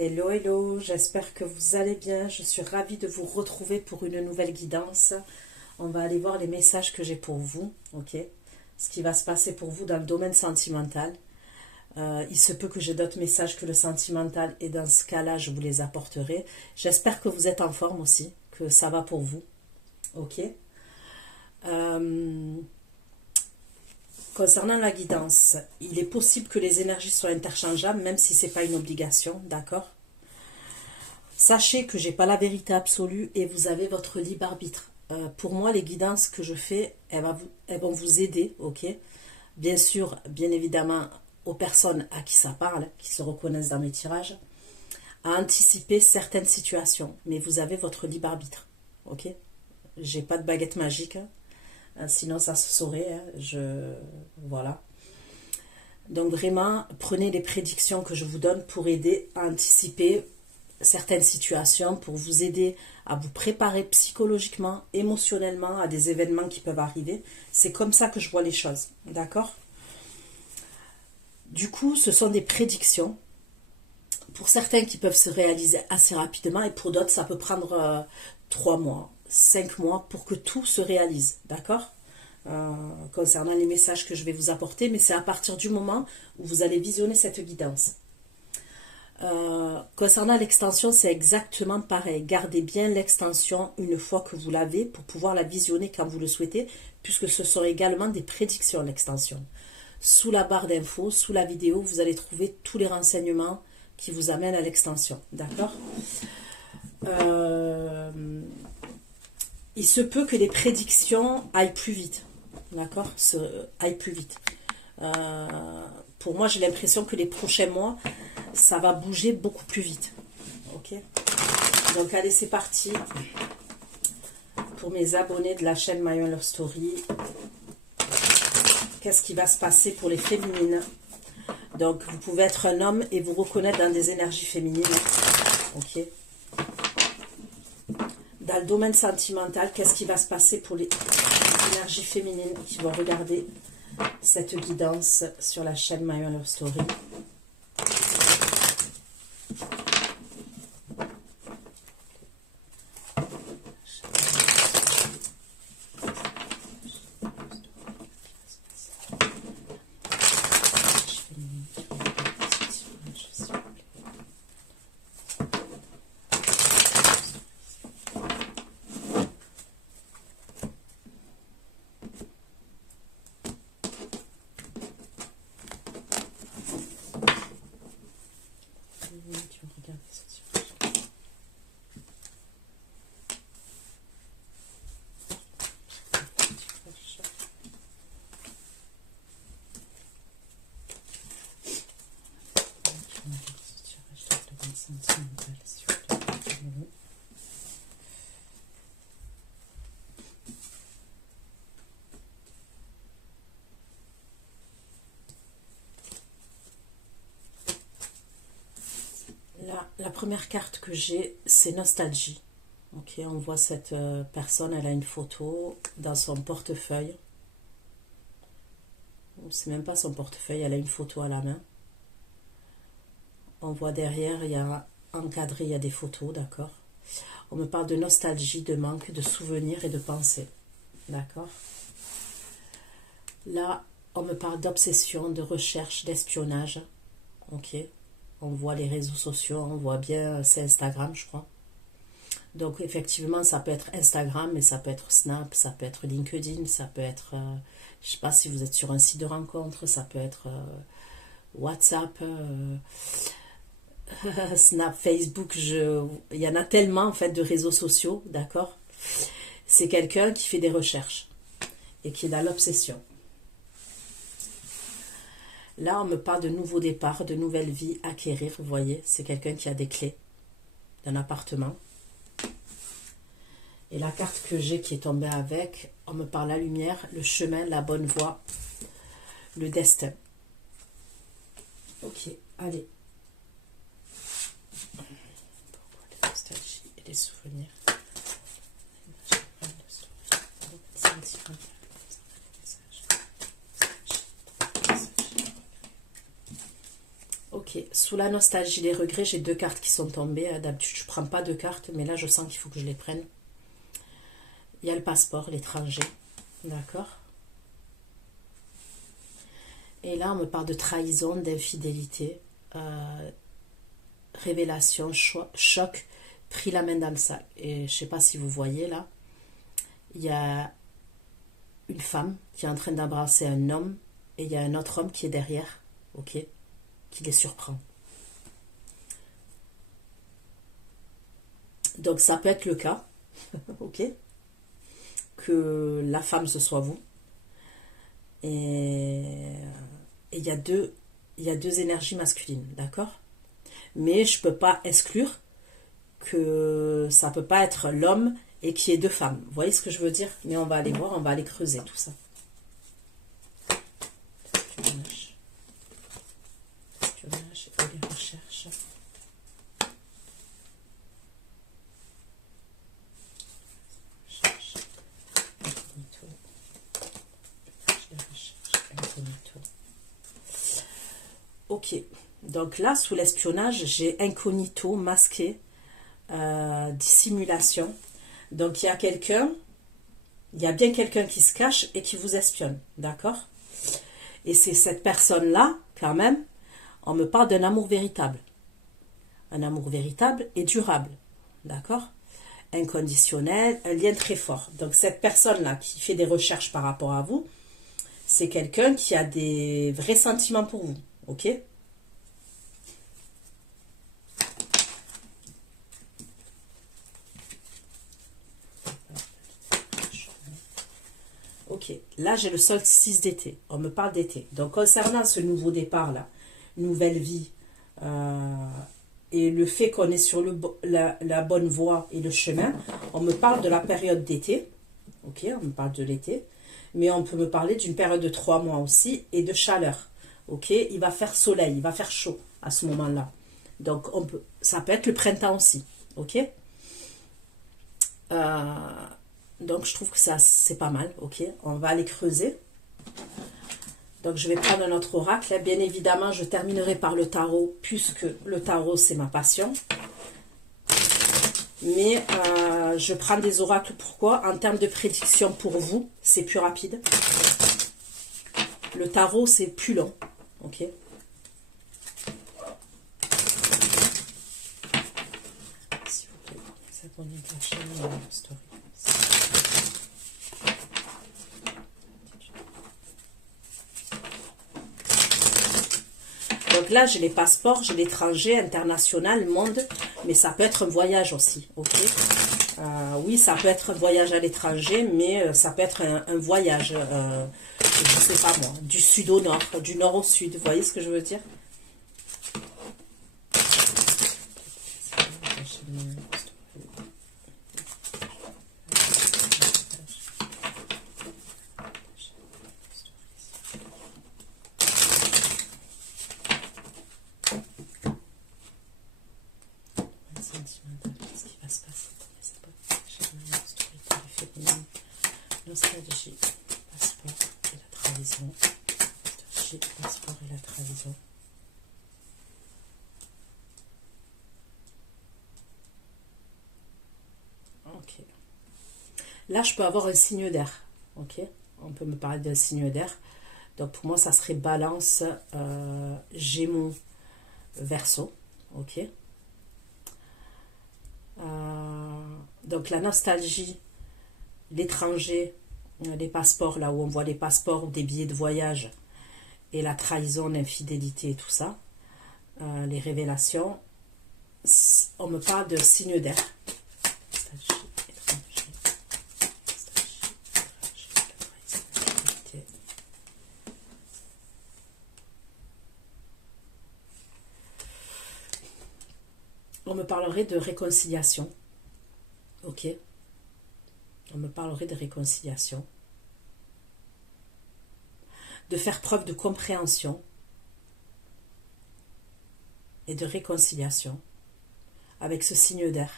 Hello, hello, j'espère que vous allez bien. Je suis ravie de vous retrouver pour une nouvelle guidance. On va aller voir les messages que j'ai pour vous, ok? Ce qui va se passer pour vous dans le domaine sentimental. Il se peut que j'ai d'autres messages que le sentimental et dans ce cas-là, je vous les apporterai. J'espère que vous êtes en forme aussi, que ça va pour vous, ok? Concernant la guidance, il est possible que les énergies soient interchangeables, même si ce n'est pas une obligation, d'accord? Sachez que j'ai pas la vérité absolue et vous avez votre libre arbitre. Pour moi, les guidances que je fais, elles vont vous aider, ok? Bien sûr, bien évidemment, aux personnes à qui ça parle, qui se reconnaissent dans mes tirages, à anticiper certaines situations. Mais vous avez votre libre arbitre, ok? J'ai pas de baguette magique, hein. Sinon ça se saurait, hein. Voilà. Donc vraiment, prenez les prédictions que je vous donne pour aider à anticiper certaines situations, pour vous aider à vous préparer psychologiquement, émotionnellement à des événements qui peuvent arriver. C'est comme ça que je vois les choses, d'accord? Du coup, ce sont des prédictions, pour certains qui peuvent se réaliser assez rapidement, et pour d'autres, ça peut prendre 3 mois, 5 mois pour que tout se réalise, d'accord? Concernant les messages que je vais vous apporter, mais c'est à partir du moment où vous allez visionner cette guidance. Concernant l'extension, c'est exactement pareil. Gardez bien l'extension une fois que vous l'avez pour pouvoir la visionner quand vous le souhaitez, puisque ce sont également des prédictions, l'extension. Sous la barre d'infos, sous la vidéo, vous allez trouver tous les renseignements qui vous amènent à l'extension. D'accord? Il se peut que les prédictions aillent plus vite. D'accord? Aillent plus vite. Pour moi, j'ai l'impression que les prochains mois, ça va bouger beaucoup plus vite. Ok? Donc, allez, c'est parti. Pour mes abonnés de la chaîne My Own Love Story, qu'est-ce qui va se passer pour les féminines? Donc, vous pouvez être un homme et vous reconnaître dans des énergies féminines. Ok? Dans le domaine sentimental, qu'est-ce qui va se passer pour les énergies féminines qui vont regarder cette guidance sur la chaîne My Own Love Story? La première carte que j'ai, c'est nostalgie. Ok, on voit cette personne, elle a une photo dans son portefeuille. C'est même pas son portefeuille, elle a une photo à la main. On voit derrière, il y a encadré, il y a des photos, d'accord? On me parle de nostalgie, de manque, de souvenirs et de pensées, d'accord? Là, on me parle d'obsession, de recherche, d'espionnage, ok? On voit les réseaux sociaux, on voit bien, c'est Instagram, je crois. Donc, effectivement, ça peut être Instagram, mais ça peut être Snap, ça peut être LinkedIn, ça peut être, je ne sais pas si vous êtes sur un site de rencontre, ça peut être WhatsApp, Snap, Facebook, il y en a tellement, en fait, de réseaux sociaux, d'accord? C'est quelqu'un qui fait des recherches et qui est dans l'obsession. Là, on me parle de nouveaux départs, de nouvelles vies à acquérir, vous voyez. C'est quelqu'un qui a des clés d'un appartement. Et la carte que j'ai qui est tombée avec, on me parle la lumière, le chemin, la bonne voie, le destin. Ok, allez. Pourquoi la nostalgie et les souvenirs? Ok, Sous la nostalgie, les regrets, j'ai 2 cartes qui sont tombées. D'habitude, je ne prends pas 2 cartes, mais là, je sens qu'il faut que je les prenne. Il y a le passeport, l'étranger. D'accord. Et là, on me parle de trahison, d'infidélité, révélation, choc, pris la main dans le sac. Et je ne sais pas si vous voyez là, il y a une femme qui est en train d'embrasser un homme et il y a un autre homme qui est derrière, ok, qui les surprend. Donc ça peut être le cas, ok, que la femme ce soit vous. Et il y a deux énergies masculines, d'accord? Mais je peux pas exclure que ça peut pas être l'homme et qu'il y ait 2 femmes. Vous voyez ce que je veux dire? Mais on va aller voir, on va aller creuser tout ça. Espionnage et les recherches. Ok, donc là, sous l'espionnage, j'ai incognito, masqué, dissimulation. Donc, il y a bien quelqu'un qui se cache et qui vous espionne, d'accord? Et c'est cette personne-là, quand même, on me parle d'un amour véritable. Un amour véritable et durable, d'accord? Inconditionnel, un lien très fort. Donc, cette personne-là qui fait des recherches par rapport à vous, c'est quelqu'un qui a des vrais sentiments pour vous. Ok? Ok, là j'ai le solstice d'été. On me parle d'été. Donc concernant ce nouveau départ là, nouvelle vie, et le fait qu'on est sur la bonne voie et le chemin, on me parle de la période d'été. Ok, on me parle de l'été. Mais on peut me parler d'une période de 3 mois aussi et de chaleur. Ok, il va faire soleil, il va faire chaud à ce moment-là. Donc ça peut être le printemps aussi. Ok. Donc je trouve que ça c'est pas mal. Ok, on va aller creuser. Donc je vais prendre un autre oracle. Bien évidemment, je terminerai par le tarot puisque le tarot c'est ma passion. Mais je prends des oracles. Pourquoi? En termes de prédiction pour vous, c'est plus rapide. Le tarot, c'est plus long. Ok. S'il vous plaît, s'abonner à la chaîne Story. Donc là, j'ai les passeports, j'ai l'étranger, international, monde, mais ça peut être un voyage aussi, ok? Oui, ça peut être un voyage à l'étranger, mais ça peut être un voyage, je sais pas moi, du sud au nord, du nord au sud, vous voyez ce que je veux dire? Nostalgie, passeport et la trahison. Nostalgie, passeport et la trahison. Ok. Là, je peux avoir un signe d'air. Ok. On peut me parler d'un signe d'air. Donc, pour moi, ça serait Balance, Gémeaux, Verseau. Ok. Donc, la nostalgie, l'étranger, les passeports, là où on voit les passeports ou des billets de voyage, et la trahison, l'infidélité et tout ça, les révélations, on me parle de signe d'air. On me parlerait de réconciliation. Ok. On me parlerait de réconciliation. De faire preuve de compréhension et de réconciliation avec ce signe d'air.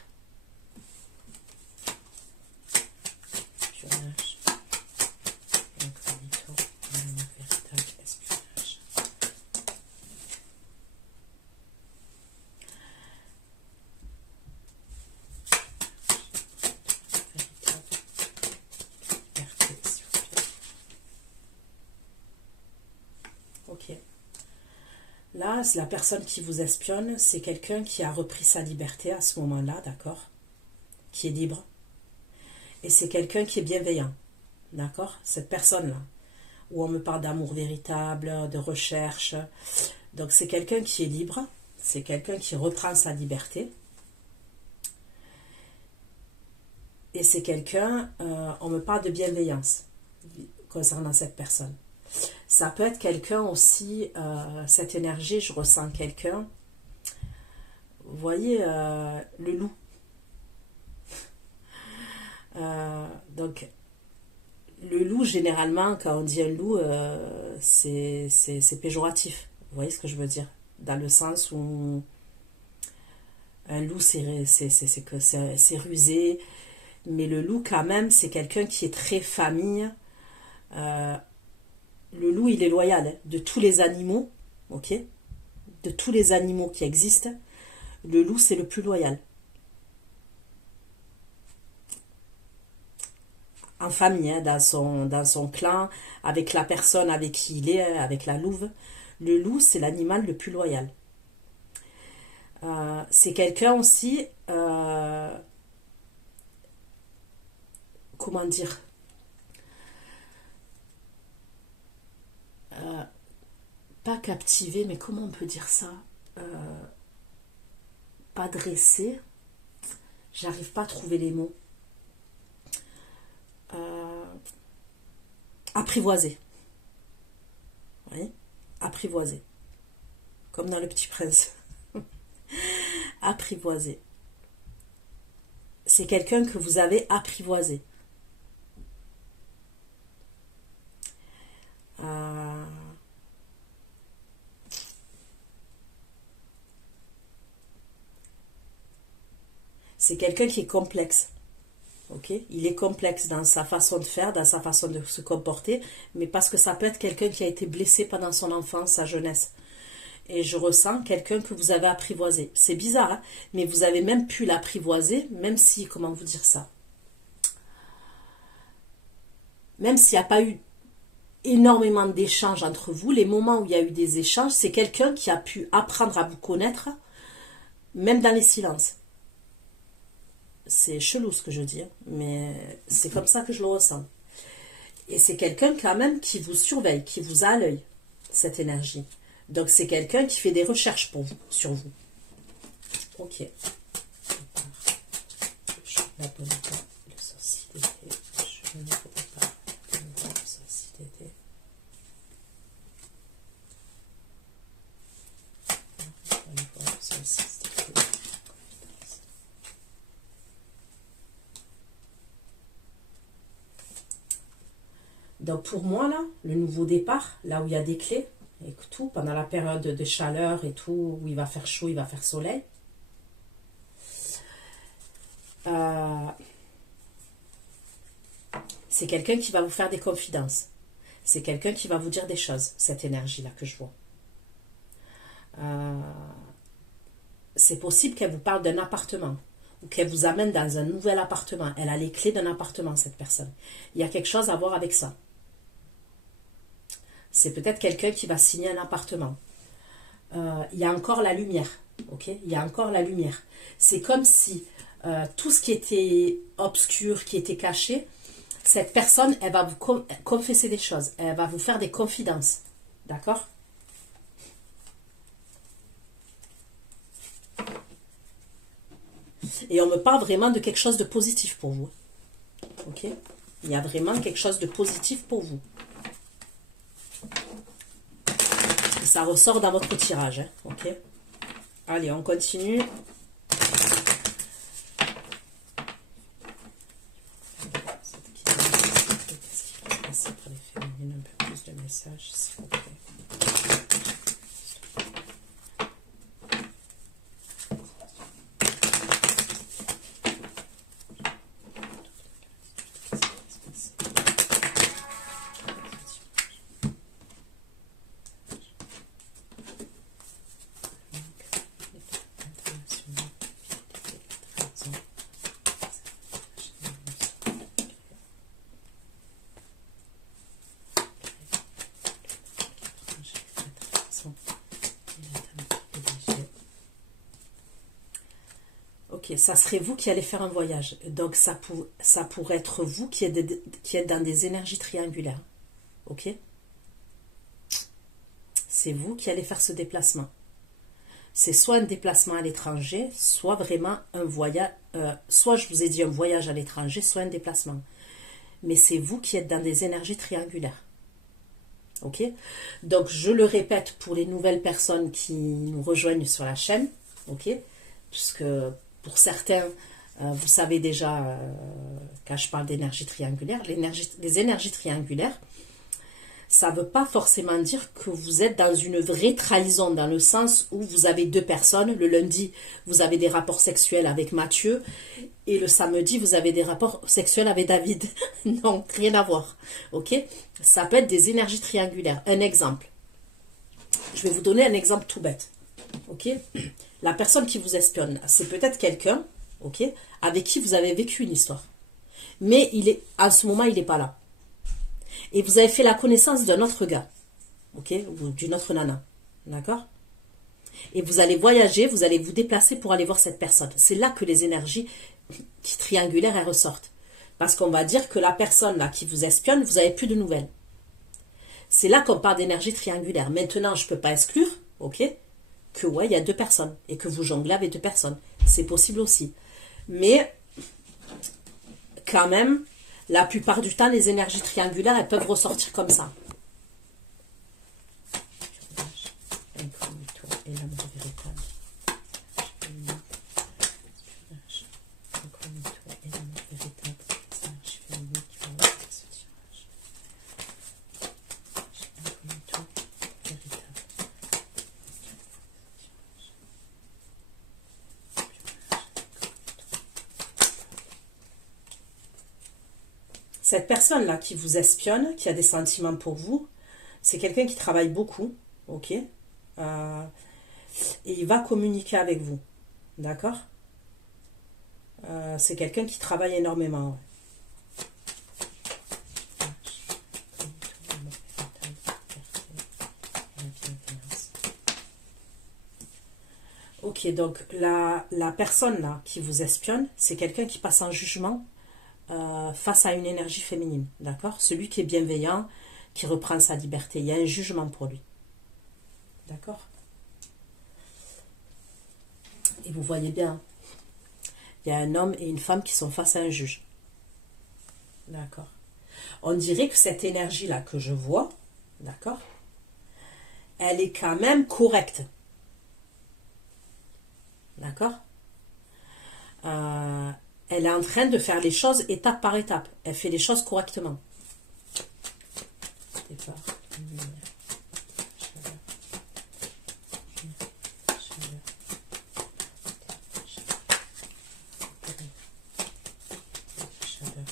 là, c'est la personne qui vous espionne, c'est quelqu'un qui a repris sa liberté à ce moment-là, d'accord? Qui est libre. Et c'est quelqu'un qui est bienveillant, d'accord? Cette personne-là, où on me parle d'amour véritable, de recherche. Donc c'est quelqu'un qui est libre, c'est quelqu'un qui reprend sa liberté. Et c'est quelqu'un, on me parle de bienveillance concernant cette personne. Ça peut être quelqu'un aussi, cette énergie, je ressens quelqu'un, vous voyez, le loup. Donc, le loup, généralement, quand on dit un loup, c'est péjoratif. Vous voyez ce que je veux dire? Dans le sens où un loup, c'est rusé. Mais le loup, quand même, c'est quelqu'un qui est très famille. Le loup, il est loyal, hein, de tous les animaux, ok? De tous les animaux qui existent, le loup, c'est le plus loyal. En famille, hein, dans son clan, avec la personne avec qui il est, avec la louve. Le loup, c'est l'animal le plus loyal. C'est quelqu'un aussi, comment dire, pas captivé, mais comment on peut dire ça, pas dressé, j'arrive pas à trouver les mots, apprivoisé, oui, apprivoisé, comme dans Le Petit Prince. Apprivoisé, c'est quelqu'un que vous avez apprivoisé. C'est quelqu'un qui est complexe. Ok, il est complexe dans sa façon de faire, dans sa façon de se comporter, mais parce que ça peut être quelqu'un qui a été blessé pendant son enfance, sa jeunesse. Et je ressens quelqu'un que vous avez apprivoisé. C'est bizarre, hein, mais vous avez même pu l'apprivoiser, même si, comment vous dire ça, même s'il n'y a pas eu énormément d'échanges entre vous, les moments où il y a eu des échanges, c'est quelqu'un qui a pu apprendre à vous connaître, même dans les silences. C'est chelou ce que je dis, mais c'est comme ça que je le ressens. Et c'est quelqu'un quand même qui vous surveille, qui vous a à l'œil, cette énergie. Donc c'est quelqu'un qui fait des recherches pour vous, sur vous. Ok. Je n'abonne pas le société. Je ne pourrais pas le société. Donc pour moi, là, le nouveau départ, là où il y a des clés, et tout, pendant la période de chaleur et tout, où il va faire chaud, il va faire soleil, c'est quelqu'un qui va vous faire des confidences. C'est quelqu'un qui va vous dire des choses, cette énergie-là que je vois. C'est possible qu'elle vous parle d'un appartement ou qu'elle vous amène dans un nouvel appartement. Elle a les clés d'un appartement, cette personne. Il y a quelque chose à voir avec ça. C'est peut-être quelqu'un qui va signer un appartement. Il y a encore la lumière. Ok, il y a encore la lumière. C'est comme si tout ce qui était obscur, qui était caché, cette personne, elle va vous confesser des choses. Elle va vous faire des confidences. D'accord ? Et on me parle vraiment de quelque chose de positif pour vous. Ok ? Il y a vraiment quelque chose de positif pour vous. Et ça ressort dans votre tirage. Hein, ok ? Allez, on continue. Pour les féminines, un peu plus de messages, s'il vous plaît. Ok, ça serait vous qui allez faire un voyage. Donc, ça pourrait être vous qui êtes dans des énergies triangulaires. Ok? C'est vous qui allez faire ce déplacement. C'est soit un déplacement à l'étranger, soit vraiment un voyage, soit je vous ai dit un voyage à l'étranger, soit un déplacement. Mais c'est vous qui êtes dans des énergies triangulaires. Ok? Donc, je le répète pour les nouvelles personnes qui nous rejoignent sur la chaîne. Ok? Puisque pour certains, vous savez déjà, quand je parle d'énergie triangulaire, les énergies triangulaires, ça ne veut pas forcément dire que vous êtes dans une vraie trahison, dans le sens où vous avez deux personnes. Le lundi, vous avez des rapports sexuels avec Mathieu, et le samedi, vous avez des rapports sexuels avec David. Non, rien à voir. Ok? Ça peut être des énergies triangulaires. Un exemple. Je vais vous donner un exemple tout bête. Ok? La personne qui vous espionne, c'est peut-être quelqu'un, ok, avec qui vous avez vécu une histoire. Mais à ce moment, il n'est pas là. Et vous avez fait la connaissance d'un autre gars, ok, ou d'une autre nana, d'accord? Et vous allez voyager, vous allez vous déplacer pour aller voir cette personne. C'est là que les énergies triangulaires, elles ressortent. Parce qu'on va dire que la personne là qui vous espionne, vous n'avez plus de nouvelles. C'est là qu'on parle d'énergie triangulaire. Maintenant, je ne peux pas exclure, ok, que ouais, il y a deux personnes et que vous jonglez avec deux personnes. C'est possible aussi. Mais quand même, la plupart du temps, les énergies triangulaires, elles peuvent ressortir comme ça. Cette personne-là qui vous espionne, qui a des sentiments pour vous, c'est quelqu'un qui travaille beaucoup, ok, et il va communiquer avec vous, d'accord. C'est quelqu'un qui travaille énormément. Ok, donc la personne là qui vous espionne, c'est quelqu'un qui passe en jugement face à une énergie féminine, d'accord? Celui qui est bienveillant, qui reprend sa liberté, il y a un jugement pour lui, d'accord? Et vous voyez bien, il y a un homme et une femme qui sont face à un juge, d'accord? On dirait que cette énergie-là que je vois, d'accord, elle est quand même correcte, d'accord? Elle est en train de faire les choses étape par étape. Elle fait les choses correctement. Départ, lumière, chaleur, chaleur,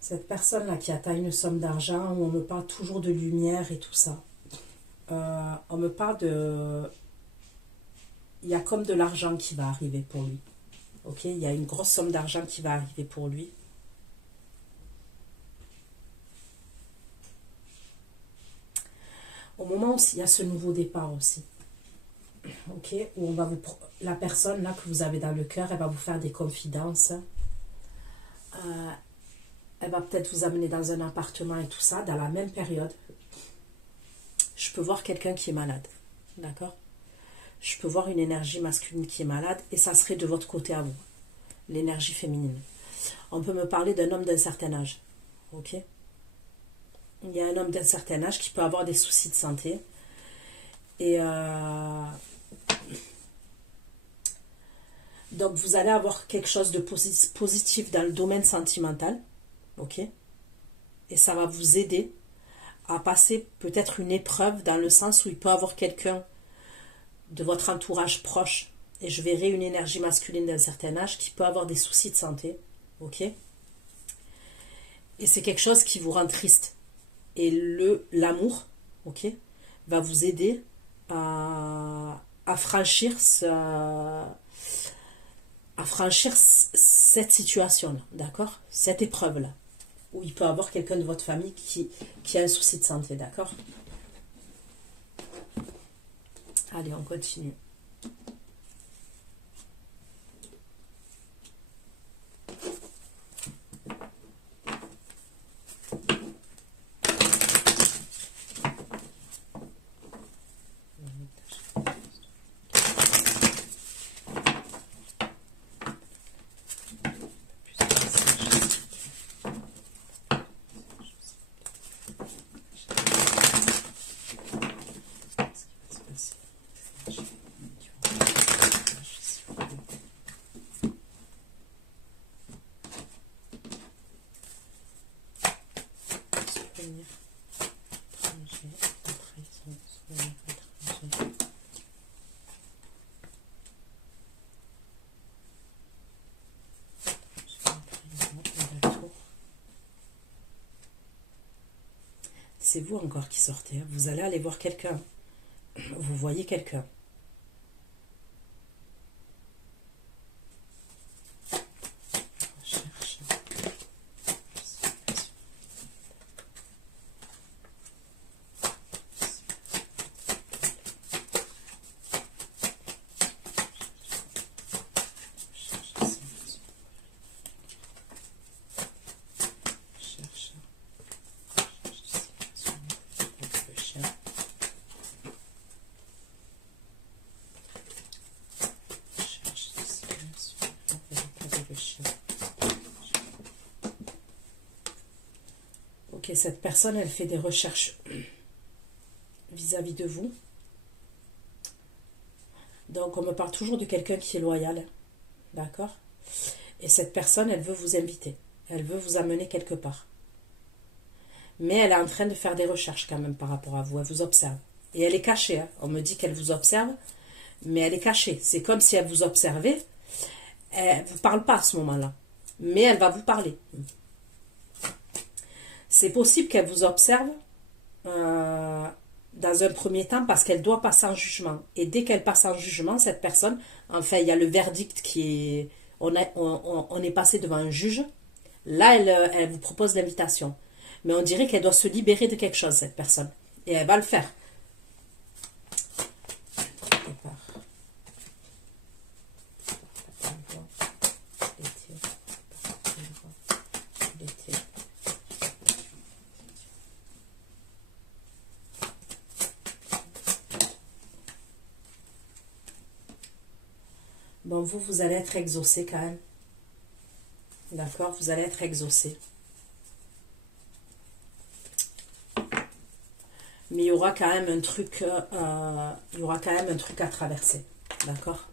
cette personne-là qui atteint une somme d'argent, où on me parle toujours de lumière et tout ça, on me parle de... Il y a comme de l'argent qui va arriver pour lui. Ok, il y a une grosse somme d'argent qui va arriver pour lui. Au moment où il y a ce nouveau départ aussi. Ok, où on va la personne là que vous avez dans le cœur, elle va vous faire des confidences. Elle va peut-être vous amener dans un appartement et tout ça, dans la même période. Je peux voir quelqu'un qui est malade, d'accord? Je peux voir une énergie masculine qui est malade, et ça serait de votre côté à vous, l'énergie féminine. On peut me parler d'un homme d'un certain âge, ok? Il y a un homme d'un certain âge qui peut avoir des soucis de santé, et donc vous allez avoir quelque chose de positif dans le domaine sentimental, ok? Et ça va vous aider à passer peut-être une épreuve dans le sens où il peut y avoir quelqu'un de votre entourage proche, et je verrai une énergie masculine d'un certain âge qui peut avoir des soucis de santé, ok? Et c'est quelque chose qui vous rend triste. Et l'amour, ok, va vous aider à franchir cette situation-là, d'accord? Cette épreuve-là, où il peut y avoir quelqu'un de votre famille qui a un souci de santé, d'accord? Allez, on continue. C'est vous encore qui sortez. Vous allez aller voir quelqu'un. Vous voyez quelqu'un. Ok, cette personne, elle fait des recherches vis-à-vis de vous. Donc, on me parle toujours de quelqu'un qui est loyal. D'accord? Et cette personne, elle veut vous inviter. Elle veut vous amener quelque part. Mais elle est en train de faire des recherches quand même par rapport à vous. Elle vous observe. Et elle est cachée. Hein. On me dit qu'elle vous observe, mais elle est cachée. C'est comme si elle vous observait. Elle ne vous parle pas à ce moment-là. Mais elle va vous parler. C'est possible qu'elle vous observe dans un premier temps parce qu'elle doit passer en jugement. Et dès qu'elle passe en jugement, cette personne, enfin, il y a le verdict qui est... On est passé devant un juge. Là, elle vous propose l'invitation. Mais on dirait qu'elle doit se libérer de quelque chose, cette personne. Et elle va le faire. Bon, vous allez être exaucé quand même. D'accord? Vous allez être exaucé. Mais il y aura quand même un truc, il y aura quand même un truc à traverser. D'accord?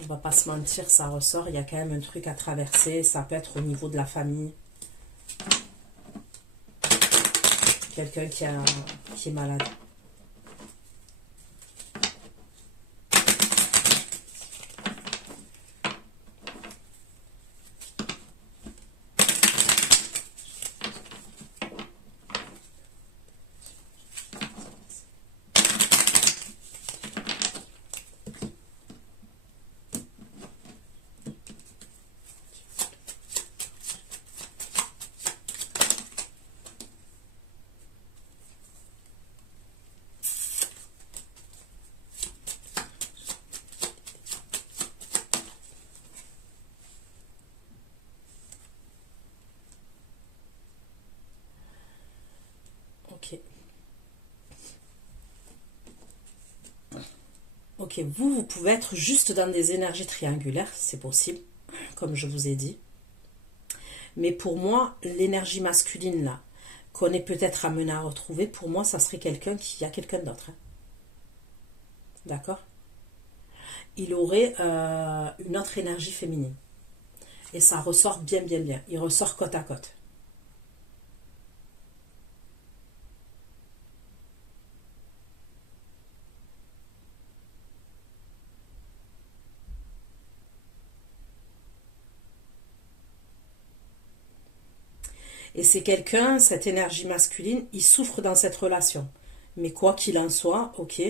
On va pas se mentir, ça ressort. Il y a quand même un truc à traverser. Ça peut être au niveau de la famille. Quelqu'un qui est malade. Ok. Ok, vous pouvez être juste dans des énergies triangulaires, c'est possible, comme je vous ai dit. Mais pour moi, l'énergie masculine, là, qu'on est peut-être amené à retrouver, pour moi, ça serait quelqu'un qui a quelqu'un d'autre. Hein. D'accord? Il aurait une autre énergie féminine. Et ça ressort bien, bien, bien. Il ressort côte à côte. Et c'est quelqu'un, cette énergie masculine, il souffre dans cette relation. Mais quoi qu'il en soit, ok,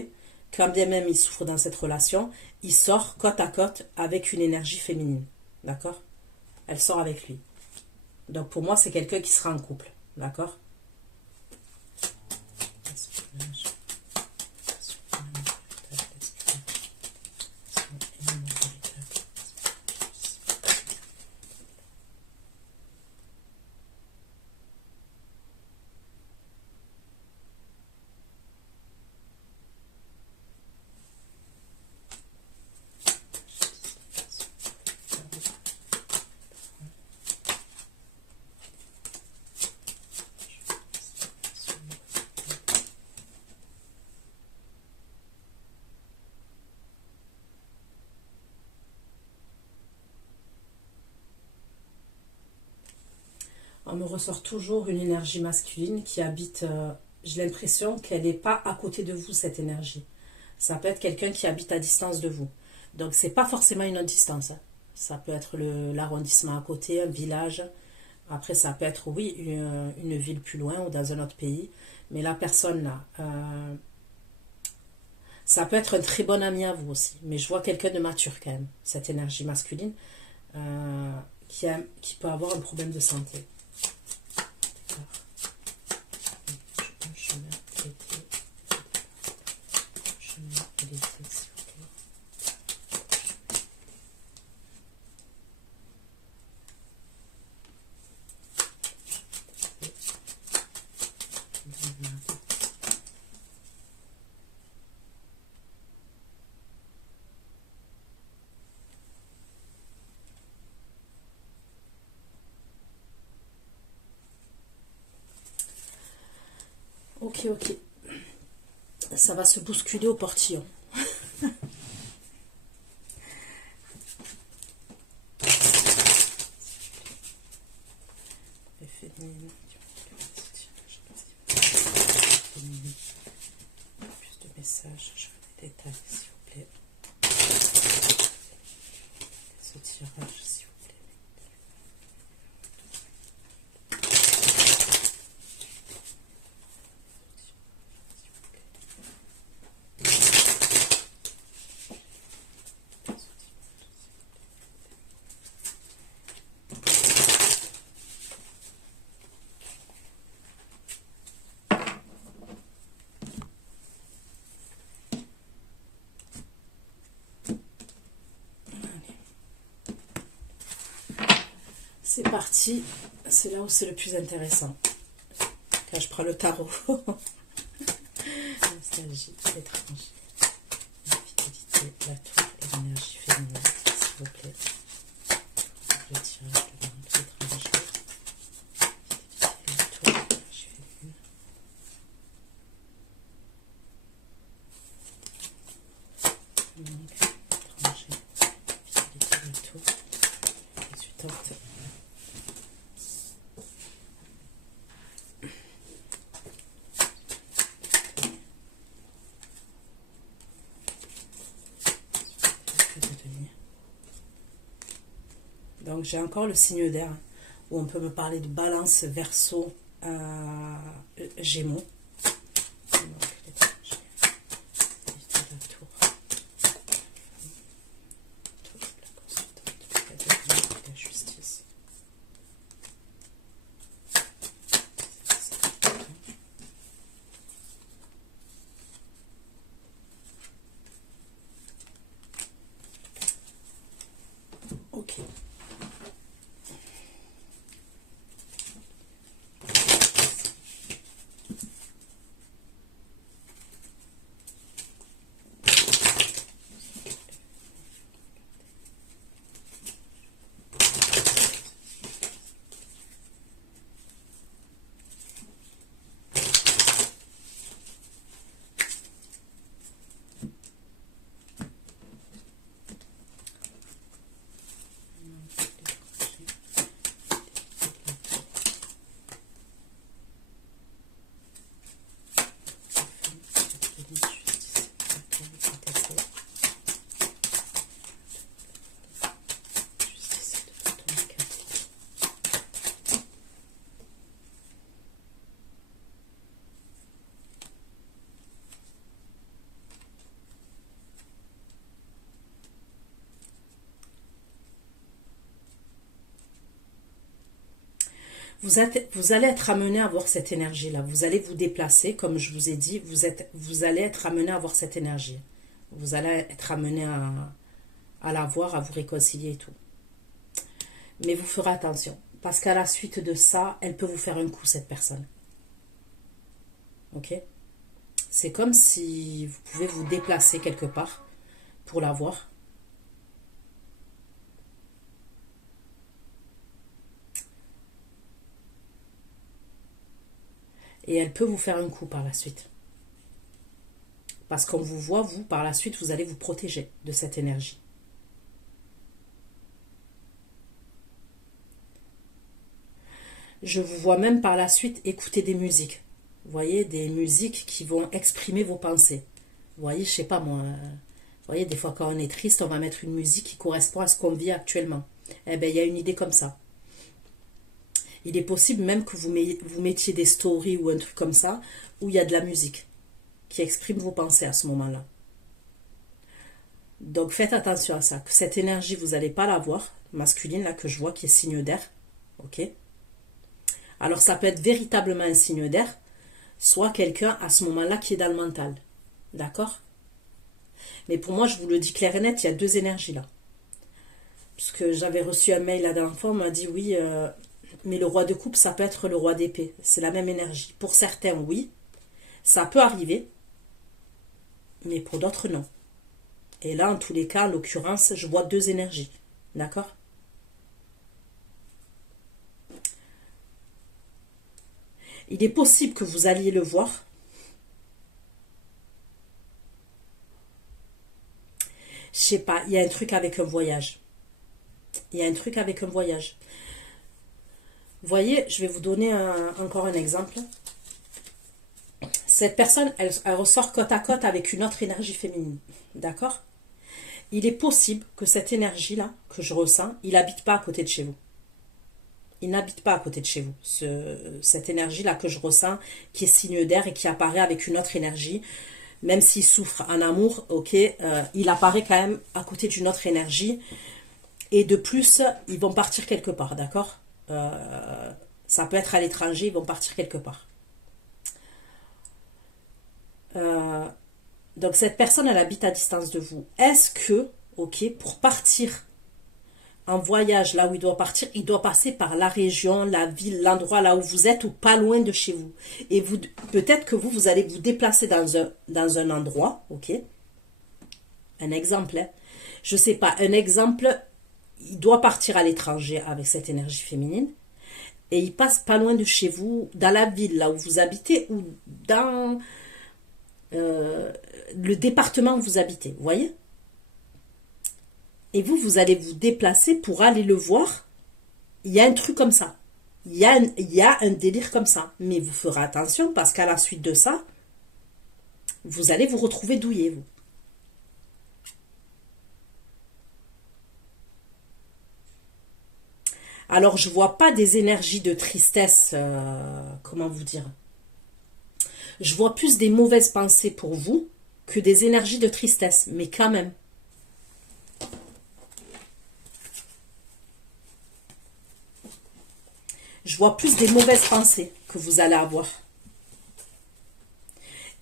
quand bien même il souffre dans cette relation, il sort côte à côte avec une énergie féminine. D'accord? Elle sort avec lui. Donc pour moi, c'est quelqu'un qui sera en couple. D'accord? On me ressort toujours une énergie masculine qui habite, j'ai l'impression qu'elle n'est pas à côté de vous, cette énergie. Ça peut être quelqu'un qui habite à distance de vous. Donc c'est pas forcément une autre distance, hein. Ça peut être l'arrondissement à côté, un village. Après ça peut être, oui, une ville plus loin ou dans un autre pays. Mais la personne là, ça peut être un très bon ami à vous aussi. Mais je vois quelqu'un de mature quand même, cette énergie masculine, qui peut avoir un problème de santé. Ok, ok. Ça va se bousculer au portillon. Plus de messages, je veux des détails, s'il vous plaît. Ce tirage, s'il vous plaît. C'est parti, c'est là où c'est le plus intéressant. Quand je prends le tarot. Nostalgie, l'étranger, la fidélité, la tour et l'énergie féminine, s'il vous plaît. Le tirage de l'étranger, la tour et l'énergie féminine. Donc, l'étranger, fidélité, la tour, 18 octobre. Donc j'ai encore le signe d'air où on peut me parler de balance, verso, gémeaux. Donc, la tour, la consultante, la justice. Ok. Vous allez être amené à avoir cette énergie-là. Vous allez vous déplacer, comme je vous ai dit, vous allez être amené à avoir cette énergie. Vous allez être amené à la voir, à vous réconcilier et tout. Mais vous ferez attention. Parce qu'à la suite de ça, elle peut vous faire un coup, cette personne. Ok? C'est comme si vous pouvez vous déplacer quelque part pour la voir. Et elle peut vous faire un coup par la suite. Parce qu'on vous voit, vous, par la suite, vous allez vous protéger de cette énergie. Je vous vois même par la suite écouter des musiques. Vous voyez, des musiques qui vont exprimer vos pensées. Vous voyez, je sais pas moi. Vous voyez, des fois quand on est triste, on va mettre une musique qui correspond à ce qu'on vit actuellement. Eh bien, il y a une idée comme ça. Il est possible même que vous mettiez des stories ou un truc comme ça, où il y a de la musique qui exprime vos pensées à ce moment-là. Donc faites attention à ça, que cette énergie, vous n'allez pas la voir, masculine, là, que je vois, qui est signe d'air. Ok? Alors ça peut être véritablement un signe d'air, soit quelqu'un à ce moment-là qui est dans le mental. D'accord? Mais pour moi, je vous le dis clair et net, il y a deux énergies là. Puisque j'avais reçu un mail la dernière fois, on m'a dit oui, mais le roi de coupe, ça peut être le roi d'épée. C'est la même énergie. Pour certains, oui, ça peut arriver, mais pour d'autres, non. Et là, en tous les cas, en l'occurrence, je vois deux énergies. D'accord? Il est possible que vous alliez le voir. Je sais pas, il y a un truc avec un voyage. Il y a un truc avec un voyage. Vous voyez, je vais vous donner encore un exemple. Cette personne, elle ressort côte à côte avec une autre énergie féminine. D'accord? Il est possible que cette énergie-là, que je ressens, il n'habite pas à côté de chez vous. Il n'habite pas à côté de chez vous. Cette énergie-là que je ressens, qui est signe d'air et qui apparaît avec une autre énergie, même s'il souffre en amour, ok, il apparaît quand même à côté d'une autre énergie. Et de plus, ils vont partir quelque part, d'accord? Ça peut être à l'étranger, ils vont partir quelque part. Donc cette personne, elle habite à distance de vous. Est-ce que, ok, pour partir en voyage, là où il doit partir, il doit passer par la région, la ville, l'endroit là où vous êtes ou pas loin de chez vous. Et vous, peut-être que vous allez vous déplacer dans un endroit, ok? Un exemple, hein. Je sais pas, un exemple, il doit partir à l'étranger avec cette énergie féminine et il passe pas loin de chez vous, dans la ville là où vous habitez ou dans le département où vous habitez, vous voyez? Et vous, vous allez vous déplacer pour aller le voir. Il y a un truc comme ça. Il y a un délire comme ça. Mais vous ferez attention parce qu'à la suite de ça, vous allez vous retrouver douillé, vous. Alors, je vois pas des énergies de tristesse, comment vous dire? Je vois plus des mauvaises pensées pour vous que des énergies de tristesse, mais quand même. Je vois plus des mauvaises pensées que vous allez avoir.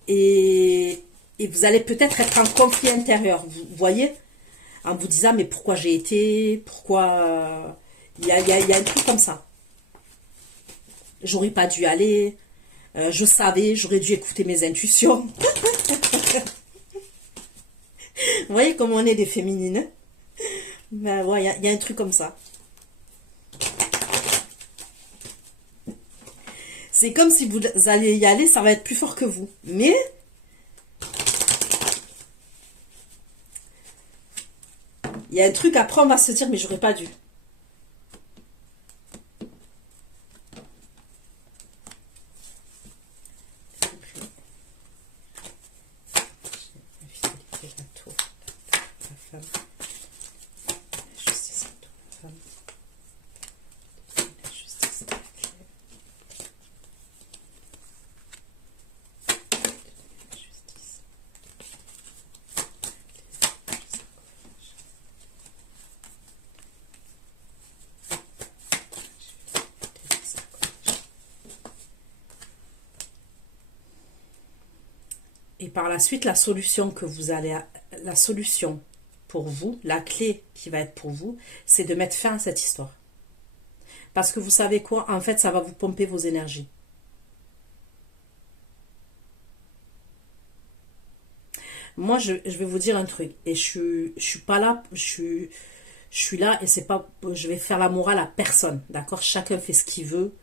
Et vous allez peut-être être en conflit intérieur, vous voyez? En vous disant, mais pourquoi j'ai été? Pourquoi... Il y a un truc comme ça. J'aurais pas dû aller. Je savais, j'aurais dû écouter mes intuitions. Vous voyez comment on est des féminines? Ben ouais, il y a un truc comme ça. C'est comme si vous alliez y aller, ça va être plus fort que vous. Mais il y a un truc, après on va se dire, mais j'aurais pas dû. Et par la suite, la solution que vous allez... La solution pour vous, la clé qui va être pour vous, c'est de mettre fin à cette histoire. Parce que vous savez quoi? En fait, ça va vous pomper vos énergies. Moi, je vais vous dire un truc. Et je suis pas là, je suis là et c'est pas... Je vais faire la morale à personne, d'accord? Chacun fait ce qu'il veut.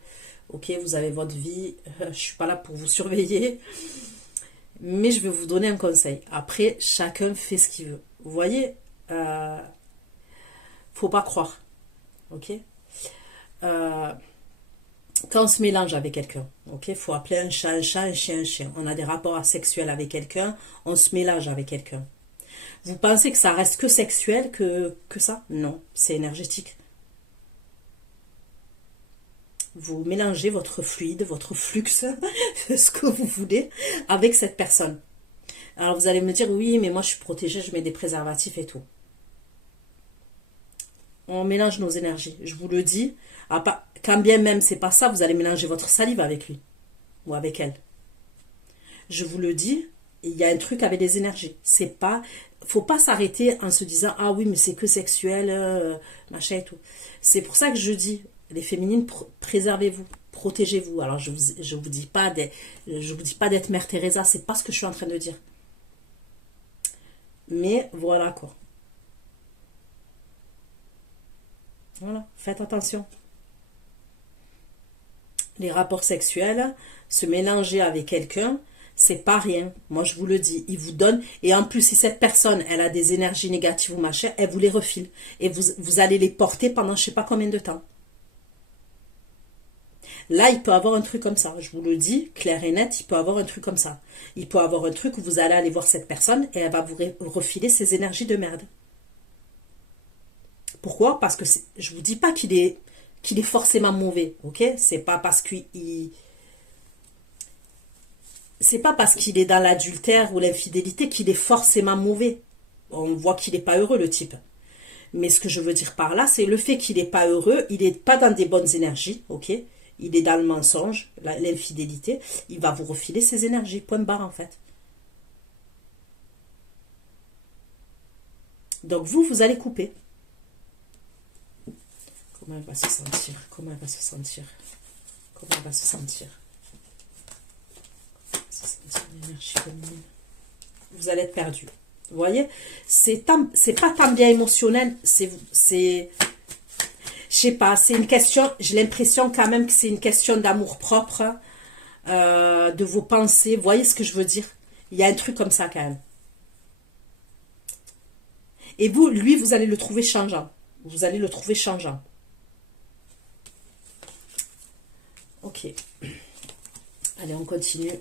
Ok, vous avez votre vie. Je suis pas là pour vous surveiller. Mais je vais vous donner un conseil. Après, chacun fait ce qu'il veut. Vous voyez, faut pas croire. Ok? Quand on se mélange avec quelqu'un, ok, faut appeler un chat, un chien, un chien. On a des rapports sexuels avec quelqu'un, on se mélange avec quelqu'un. Vous pensez que ça reste que sexuel, que ça? Non, c'est énergétique. Vous mélangez votre fluide, votre flux, ce que vous voulez, avec cette personne. Alors vous allez me dire, oui, mais moi je suis protégée, je mets des préservatifs et tout. On mélange nos énergies, je vous le dis. Quand bien même c'est pas ça, vous allez mélanger votre salive avec lui ou avec elle. Je vous le dis, il y a un truc avec les énergies. C'est pas, faut pas s'arrêter en se disant ah oui mais c'est que sexuel, machin et tout. C'est pour ça que je dis les féminines, préservez-vous, protégez-vous. Alors je vous dis pas d'être Mère Teresa, c'est pas ce que je suis en train de dire. Mais voilà quoi. Voilà, faites attention. Les rapports sexuels, se mélanger avec quelqu'un, c'est pas rien. Moi, je vous le dis. Il vous donne. Et en plus, si cette personne, elle a des énergies négatives ou machin, elle vous les refile. Et vous allez les porter pendant je sais pas combien de temps. Là, il peut avoir un truc comme ça. Je vous le dis, clair et net, il peut avoir un truc comme ça. Il peut avoir un truc où vous allez aller voir cette personne et elle va vous refiler ses énergies de merde. Pourquoi? Parce que je vous dis pas qu'il est forcément mauvais, ok? C'est pas parce qu'il est dans l'adultère ou l'infidélité qu'il est forcément mauvais. On voit qu'il n'est pas heureux, le type. Mais ce que je veux dire par là, c'est le fait qu'il n'est pas heureux, il n'est pas dans des bonnes énergies, ok? Il est dans le mensonge, l'infidélité, il va vous refiler ses énergies, point barre en fait. Donc vous allez couper. Comment elle va se sentir? Comment elle va se sentir? Comment elle va se sentir? L'énergie féminine. Vous allez être perdu. Vous voyez? C'est pas tant bien émotionnel, je sais pas, c'est une question, j'ai l'impression quand même que c'est une question d'amour propre, de vos pensées. Vous voyez ce que je veux dire? Il y a un truc comme ça quand même. Et lui, vous allez le trouver changeant. Vous allez le trouver changeant. Ok. Allez, on continue.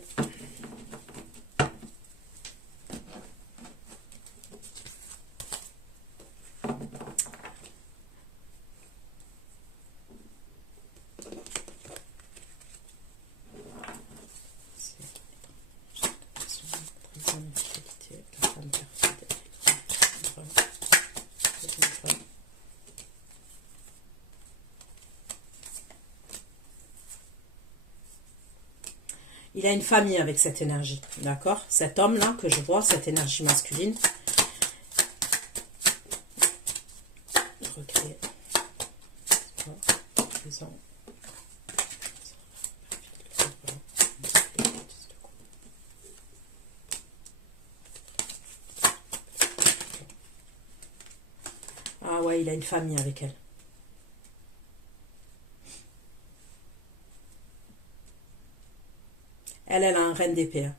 Il a une famille avec cette énergie, d'accord? Cet homme-là que je vois, cette énergie masculine. Recréer. Ah ouais, il a une famille avec elle. Elle a un reine d'épée.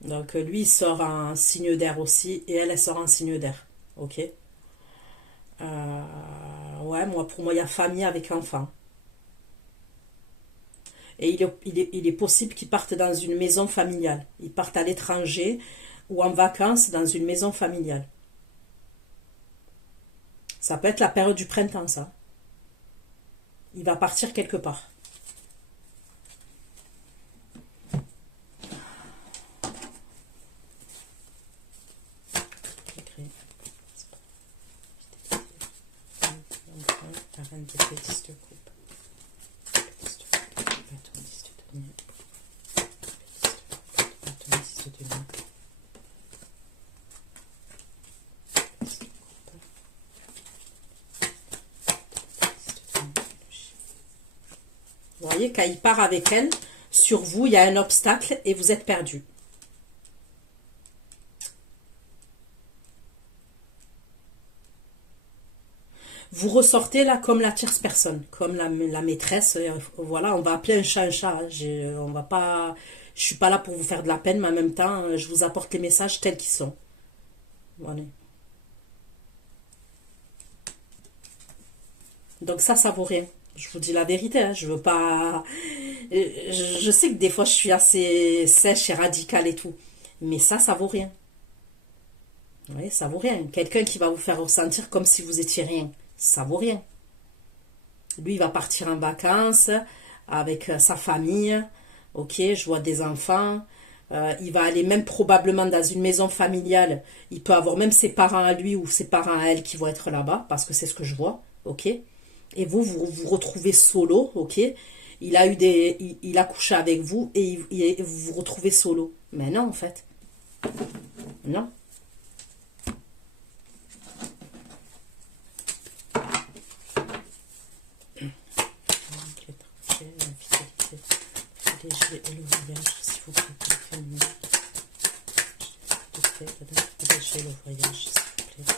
Donc lui, il sort un signe d'air aussi. Et elle sort un signe d'air. Ok. Ouais, pour moi, il y a famille avec enfant. Et il est possible qu'ils partent dans une maison familiale. Ils partent à l'étranger ou en vacances dans une maison familiale. Ça peut être la période du printemps, ça. Il va partir quelque part. La reine de pétis de coupe. Vous voyez, quand il part avec elle, sur vous, il y a un obstacle et vous êtes perdu. Vous ressortez là comme la tierce personne, comme la maîtresse. Voilà, on va appeler un chat un chat. Hein. On va pas, je suis pas là pour vous faire de la peine, mais en même temps, je vous apporte les messages tels qu'ils sont. Voilà. Donc ça vaut rien. Je vous dis la vérité. Hein. Je veux pas. Je sais que des fois, je suis assez sèche et radicale et tout, mais ça vaut rien. Oui, ça vaut rien. Quelqu'un qui va vous faire ressentir comme si vous étiez rien, ça vaut rien. Lui, il va partir en vacances avec sa famille. Ok, je vois des enfants. Il va aller même probablement dans une maison familiale. Il peut avoir même ses parents à lui ou ses parents à elle qui vont être là-bas, parce que c'est ce que je vois. Ok. Et vous retrouvez solo. Ok. Il a couché avec vous et vous vous retrouvez solo. Mais non, en fait. Non. Et le voyage, s'il vous plaît, protéger le voyage, s'il vous plaît.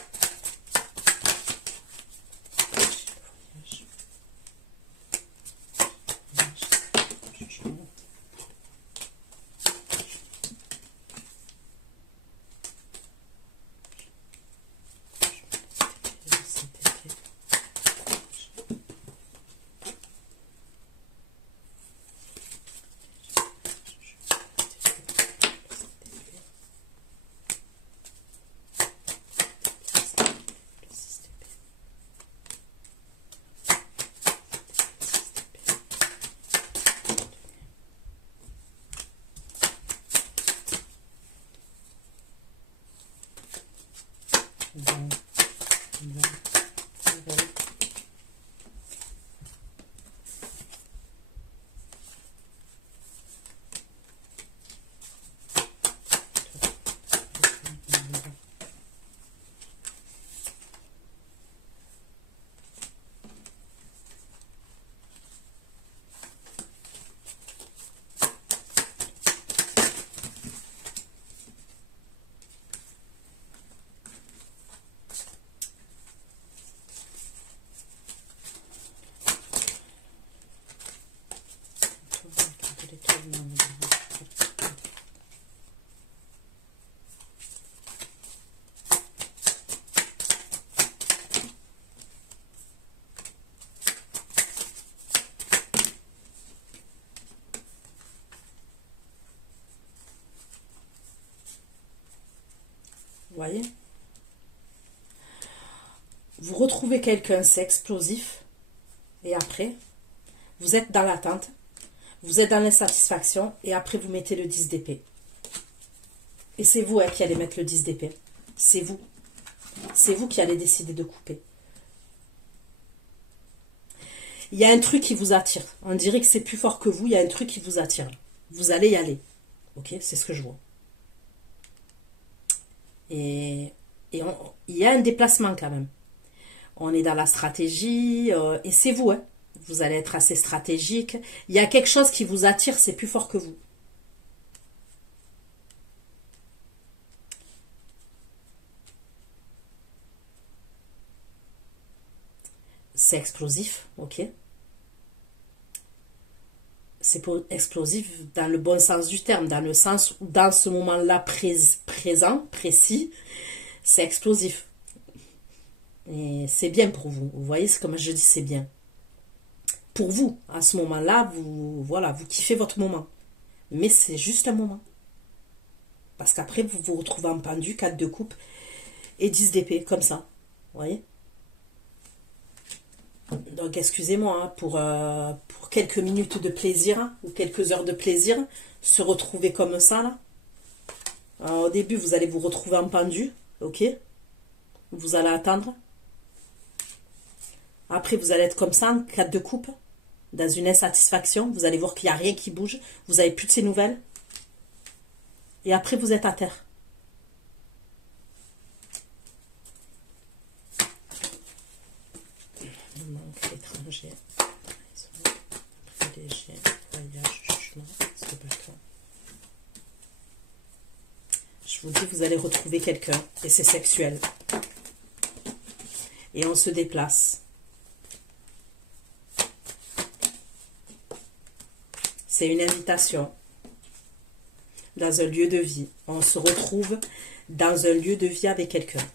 Vous voyez? Vous retrouvez quelqu'un, c'est explosif. Et après, vous êtes dans l'attente. Vous êtes dans l'insatisfaction. Et après, vous mettez le 10 d'épée. Et c'est vous qui allez mettre le 10 d'épée. C'est vous. C'est vous qui allez décider de couper. Il y a un truc qui vous attire. On dirait que c'est plus fort que vous. Il y a un truc qui vous attire. Vous allez y aller. Ok, c'est ce que je vois. Et il y a un déplacement quand même. On est dans la stratégie. Et c'est vous. Hein. Vous allez être assez stratégique. Il y a quelque chose qui vous attire. C'est plus fort que vous. C'est explosif. Ok. C'est explosif dans le bon sens du terme, dans le sens où dans ce moment-là présent, précis, c'est explosif. Et c'est bien pour vous. Vous voyez, c'est comme je dis, c'est bien. Pour vous, à ce moment-là, voilà, vous kiffez votre moment. Mais c'est juste un moment. Parce qu'après, vous vous retrouvez en pendu, 4 de coupe et 10 d'épée, comme ça. Vous voyez? Donc, excusez-moi, hein, pour quelques minutes de plaisir, hein, ou quelques heures de plaisir, se retrouver comme ça, là. Alors, au début, vous allez vous retrouver en pendu, ok? Vous allez attendre. Après, vous allez être comme ça, en 4 de coupe, dans une insatisfaction. Vous allez voir qu'il n'y a rien qui bouge. Vous n'avez plus de ces nouvelles. Et après, vous êtes à terre. Il manque l'étranger. léger, voyage, jugement, c'est pas toi. Je vous dis, vous allez retrouver quelqu'un et c'est sexuel. Et on se déplace. C'est une invitation dans un lieu de vie. On se retrouve dans un lieu de vie avec quelqu'un.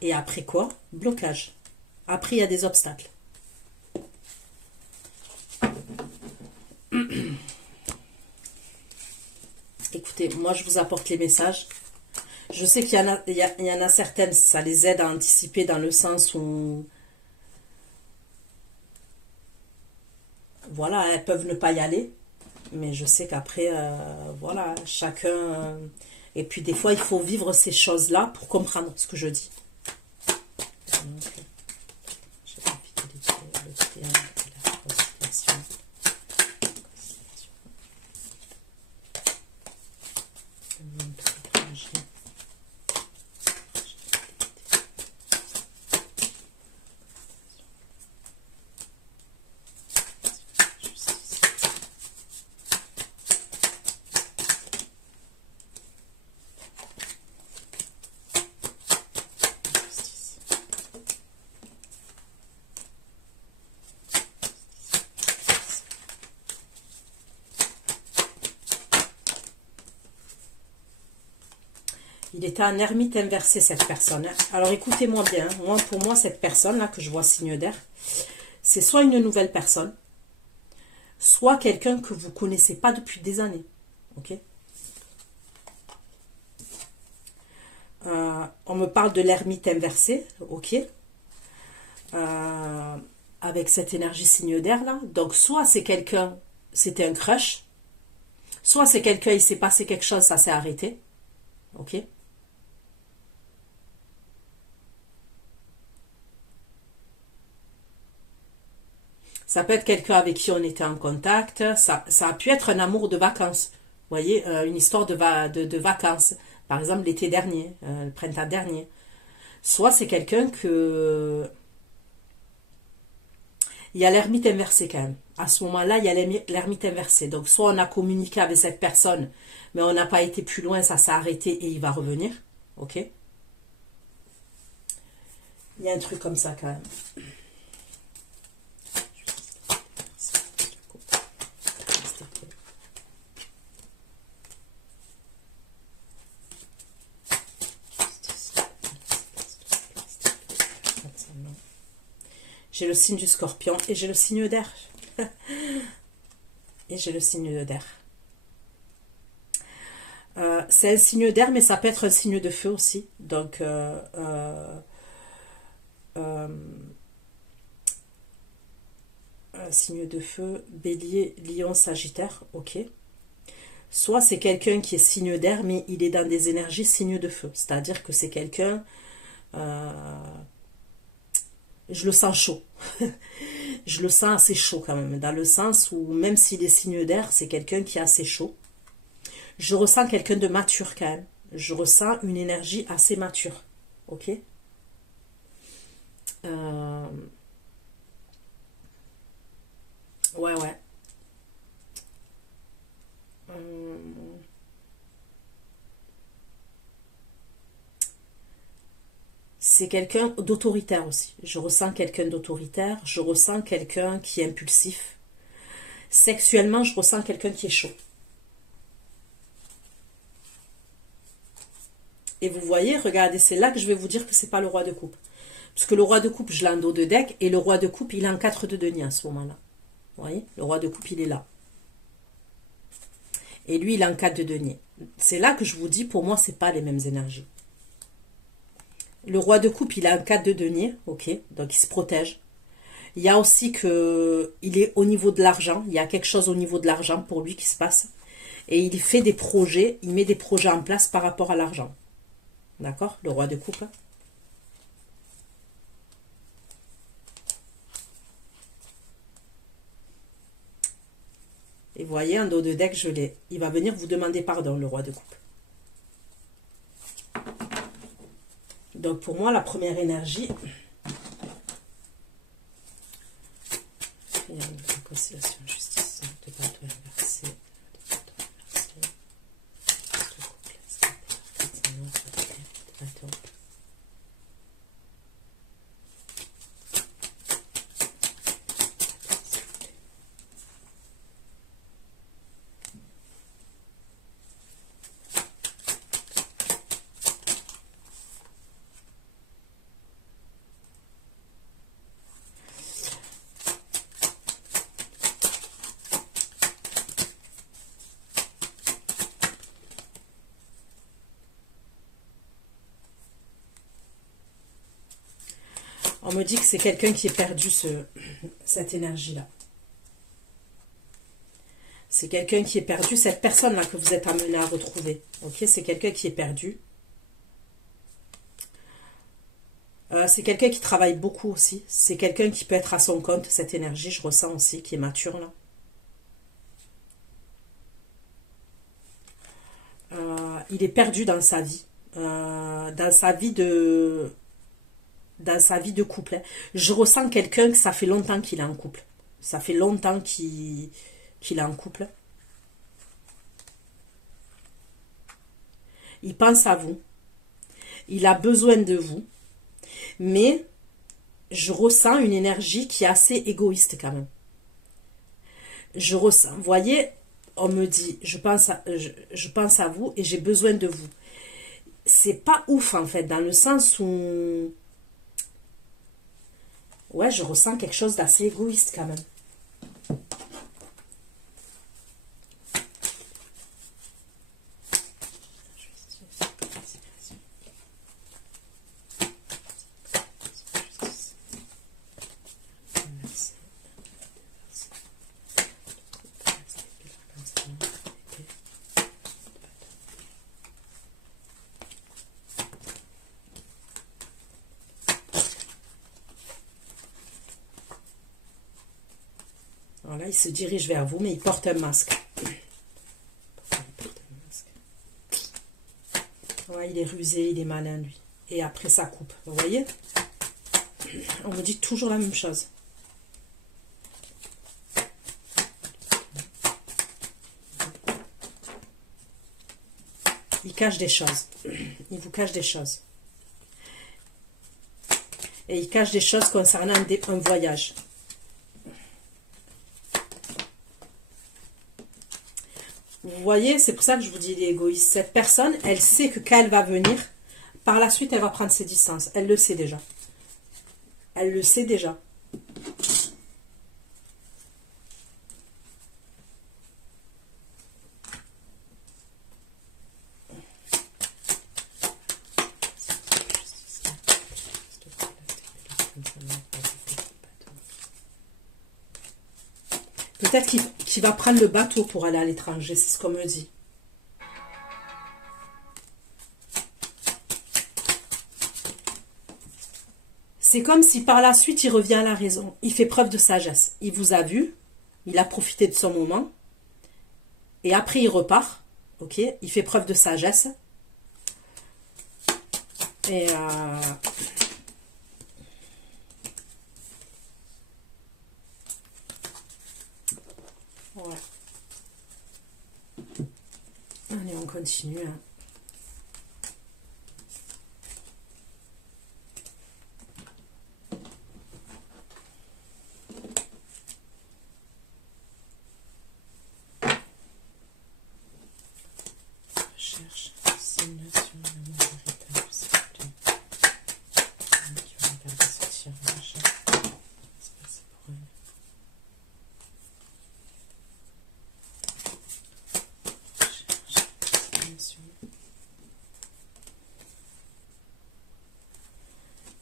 Et après quoi? Blocage. Après, il y a des obstacles. Écoutez, moi, je vous apporte les messages. Je sais qu'il y en a certaines, ça les aide à anticiper dans le sens où... Voilà, elles peuvent ne pas y aller. Mais je sais qu'après, voilà, chacun... et puis, des fois, il faut vivre ces choses-là pour comprendre ce que je dis. Il était un ermite inversé, cette personne. Alors, écoutez-moi bien. Moi, pour moi, cette personne-là, que je vois signe d'air, c'est soit une nouvelle personne, soit quelqu'un que vous ne connaissez pas depuis des années. Ok? On me parle de l'ermite inversé. Ok? Avec cette énergie signe d'air-là. Donc, soit c'est quelqu'un, c'était un crush, soit c'est quelqu'un, il s'est passé quelque chose, ça s'est arrêté. Ok? Ça peut être quelqu'un avec qui on était en contact. Ça a pu être un amour de vacances. Vous voyez, une histoire de vacances. Par exemple, l'été dernier, le printemps dernier. Soit c'est quelqu'un que... Il y a l'ermite inversé quand même. À ce moment-là, il y a l'ermite inversé. Donc, soit on a communiqué avec cette personne, mais on n'a pas été plus loin, ça s'est arrêté et il va revenir. Ok? Il y a un truc comme ça quand même. J'ai le signe du scorpion et j'ai le signe d'air. Et j'ai le signe d'air. C'est un signe d'air, mais ça peut être un signe de feu aussi. Donc, un signe de feu, bélier, lion, sagittaire, ok. Soit c'est quelqu'un qui est signe d'air, mais il est dans des énergies signe de feu. C'est-à-dire que c'est quelqu'un... je le sens chaud. Je le sens assez chaud quand même, dans le sens où même s'il est signe d'air, c'est quelqu'un qui est assez chaud. Je ressens quelqu'un de mature quand même. Je ressens une énergie assez mature. Ok? Ouais, ouais. C'est quelqu'un d'autoritaire aussi. Je ressens quelqu'un d'autoritaire. Je ressens quelqu'un qui est impulsif. Sexuellement, je ressens quelqu'un qui est chaud. Et vous voyez, regardez, c'est là que je vais vous dire que c'est pas le roi de coupe. Parce que le roi de coupe, je l'ai en dos de deck. Et le roi de coupe, il est en 4 de denier à ce moment-là. Vous voyez, le roi de coupe, il est là. Et lui, il est en 4 de denier. C'est là que je vous dis, pour moi, c'est pas les mêmes énergies. Le roi de coupe, il a un 4 de denier, ok, donc il se protège. Il y a aussi que il est au niveau de l'argent, il y a quelque chose au niveau de l'argent pour lui qui se passe. Et il fait des projets, il met des projets en place par rapport à l'argent. D'accord, le roi de coupe. Et vous voyez, en dos de deck, je l'ai. Il va venir vous demander pardon, le roi de coupe. Donc pour moi, la première énergie... Conciliation, justice, de bateau inversé, de bateau. On me dit que c'est quelqu'un qui est perdu, cette énergie-là. C'est quelqu'un qui est perdu, cette personne-là que vous êtes amené à retrouver. Ok, c'est quelqu'un qui est perdu. C'est quelqu'un qui travaille beaucoup aussi. C'est quelqu'un qui peut être à son compte, cette énergie, je ressens aussi, qui est mature là. Il est perdu dans sa vie. Dans sa vie de couple. Hein. Je ressens quelqu'un que ça fait longtemps qu'il est en couple. Ça fait longtemps qu'il est en couple. Il pense à vous. Il a besoin de vous. Mais je ressens une énergie qui est assez égoïste quand même. Je ressens, vous voyez, on me dit, je pense à vous et j'ai besoin de vous. C'est pas ouf en fait, dans le sens où... Ouais, je ressens quelque chose d'assez égoïste quand même. Voilà, il se dirige vers vous, mais il porte un masque. Ouais, il est rusé, il est malin, lui. Et après, ça coupe. Vous voyez? On me dit toujours la même chose. Il cache des choses. Il vous cache des choses. Et il cache des choses concernant un voyage. Vous voyez, c'est pour ça que je vous dis il est égoïste. Cette personne, elle sait que quand elle va venir, par la suite, elle va prendre ses distances. Elle le sait déjà. Elle le sait déjà. Peut-être qu'il va prendre le bateau pour aller à l'étranger, c'est ce qu'on me dit. C'est comme si par la suite, il revient à la raison. Il fait preuve de sagesse. Il vous a vu, il a profité de son moment, et après il repart, ok? Il fait preuve de sagesse. Et... ouais. Allez, on continue. Hein. Cherche signe sur l'amour véritable, s'il vous plaît. Qui va regarder ce tirage. C'est passé pour elle.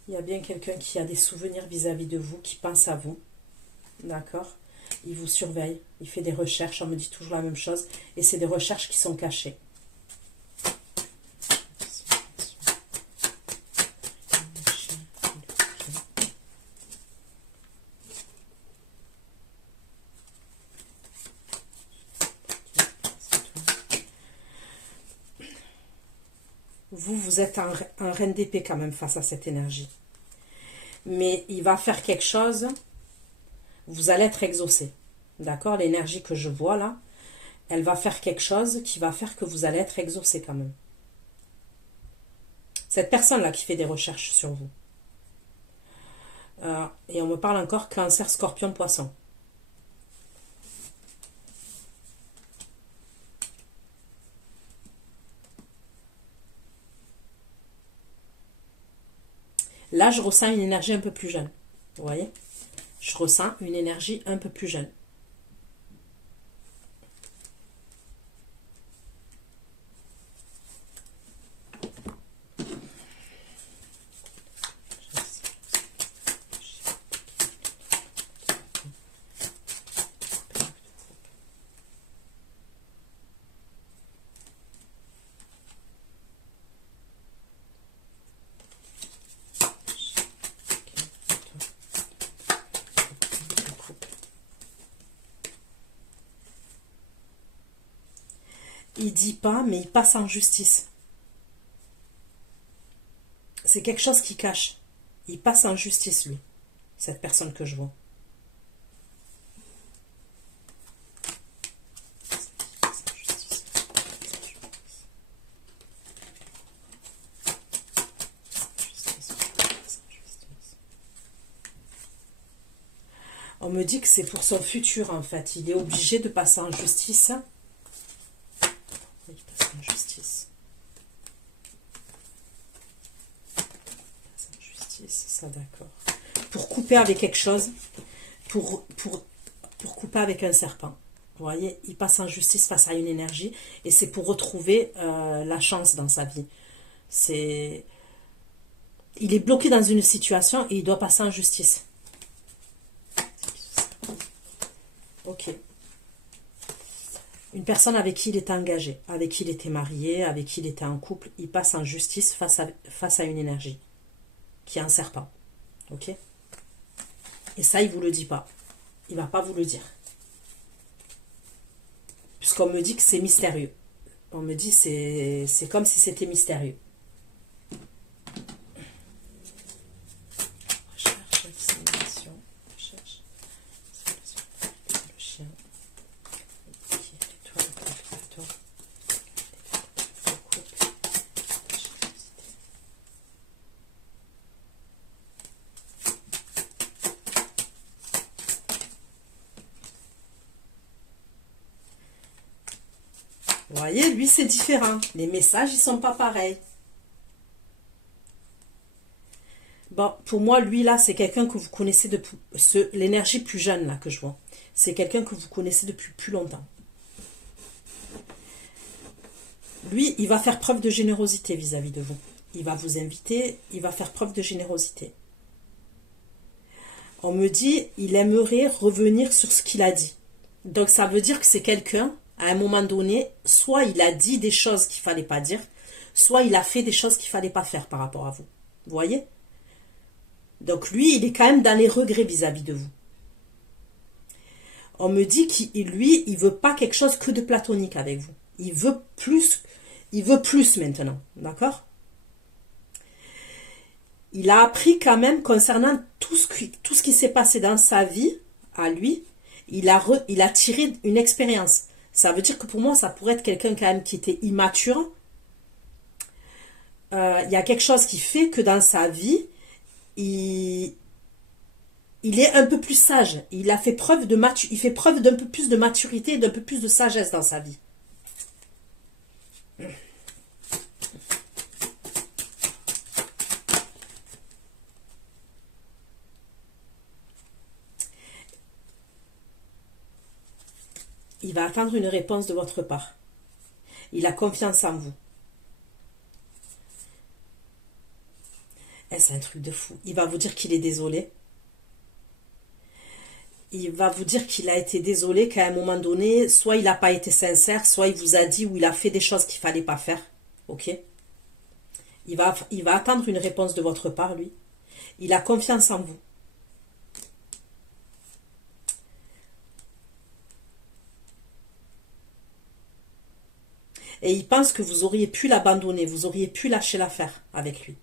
Il y a bien quelqu'un qui a des souvenirs vis-à-vis de vous, qui pense à vous. D'accord? Il vous surveille, il fait des recherches, on me dit toujours la même chose. Et c'est des recherches qui sont cachées. Vous êtes un reine d'épée quand même face à cette énergie. Mais il va faire quelque chose, vous allez être exaucé. D'accord? L'énergie que je vois là, elle va faire quelque chose qui va faire que vous allez être exaucé quand même. Cette personne-là qui fait des recherches sur vous. Et on me parle encore Cancer, Scorpion, Poisson. Là, je ressens une énergie un peu plus jeune. Vous voyez? Je ressens une énergie un peu plus jeune. Il dit pas, mais il passe en justice. C'est quelque chose qui cache. Il passe en justice, lui, cette personne que je vois. On me dit que c'est pour son futur, en fait. Il est obligé de passer en justice. Il passe en justice. Il passe en justice, ça, d'accord. Pour couper avec quelque chose, pour couper avec un serpent. Vous voyez, il passe en justice face à une énergie, et c'est pour retrouver la chance dans sa vie. Il est bloqué dans une situation et il doit passer en justice. Ok. Une personne avec qui il était engagé, avec qui il était marié, avec qui il était en couple, il passe en justice face à une énergie qui est un serpent. Ok? Et ça, il ne vous le dit pas. Il ne va pas vous le dire. Puisqu'on me dit que c'est mystérieux. On me dit que c'est comme si c'était mystérieux. Recherche, vaccination, recherche, le chien. Vous voyez, lui, c'est différent. Les messages, ils sont pas pareils. Bon, pour moi, lui, là, c'est quelqu'un que vous connaissez depuis... L'énergie plus jeune, là, que je vois. C'est quelqu'un que vous connaissez depuis plus longtemps. Lui, il va faire preuve de générosité vis-à-vis de vous. Il va vous inviter, il va faire preuve de générosité. On me dit, il aimerait revenir sur ce qu'il a dit. Donc, ça veut dire que c'est quelqu'un, à un moment donné, soit il a dit des choses qu'il ne fallait pas dire, soit il a fait des choses qu'il ne fallait pas faire par rapport à vous. Vous voyez? Donc, lui, il est quand même dans les regrets vis-à-vis de vous. On me dit qu'il, lui, il veut pas quelque chose que de platonique avec vous. Il veut plus maintenant. D'accord? Il a appris quand même concernant tout ce qui s'est passé dans sa vie, à lui, il a tiré une expérience. Ça veut dire que pour moi, ça pourrait être quelqu'un quand même qui était immature. Il y a quelque chose qui fait que dans sa vie, il est un peu plus sage. Il fait preuve d'un peu plus de maturité et d'un peu plus de sagesse dans sa vie. Il va attendre une réponse de votre part. Il a confiance en vous. C'est un truc de fou. Il va vous dire qu'il est désolé. Il va vous dire qu'il a été désolé qu'à un moment donné, soit il n'a pas été sincère, soit il vous a dit ou il a fait des choses qu'il ne fallait pas faire. Ok? Il va attendre une réponse de votre part, lui. Il a confiance en vous. Et il pense que vous auriez pu l'abandonner, vous auriez pu lâcher l'affaire avec lui.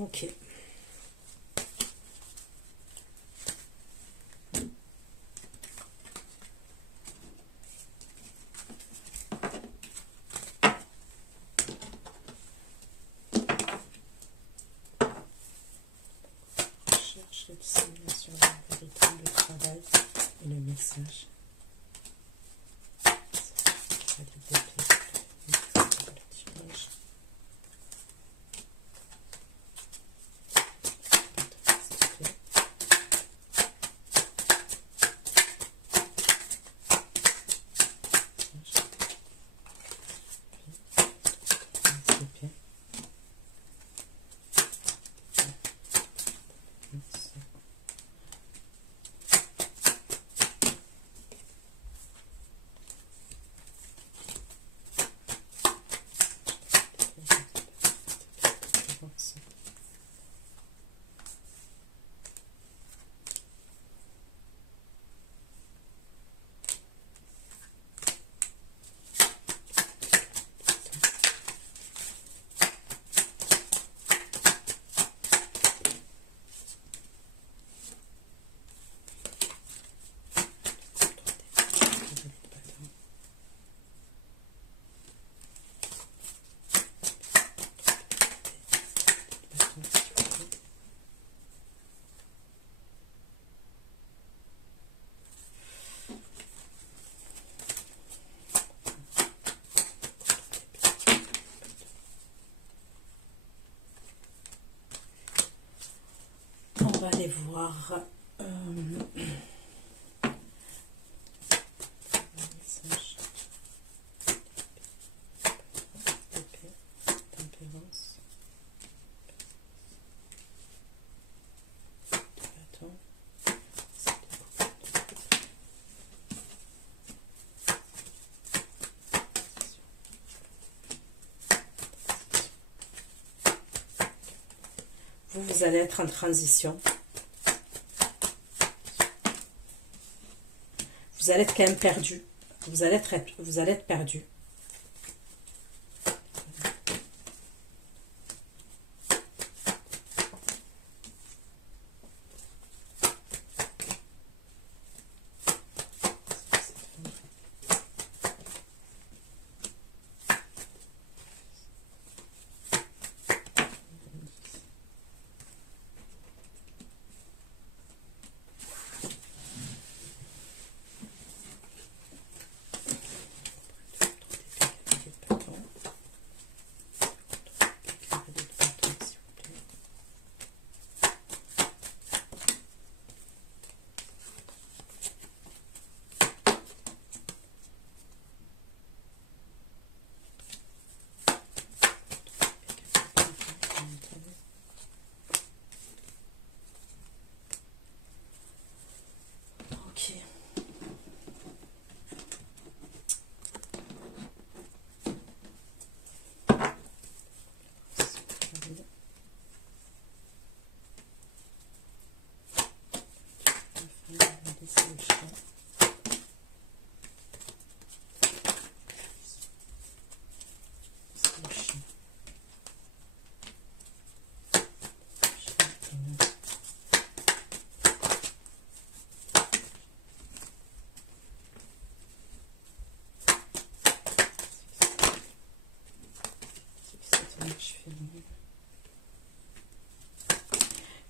Ok. Recherche la dissémination de la vérité, le travail et le message. On va aller voir message. Tempérance. Attends. Vous allez être en transition. Vous allez être quand même perdu. Vous allez être perdu.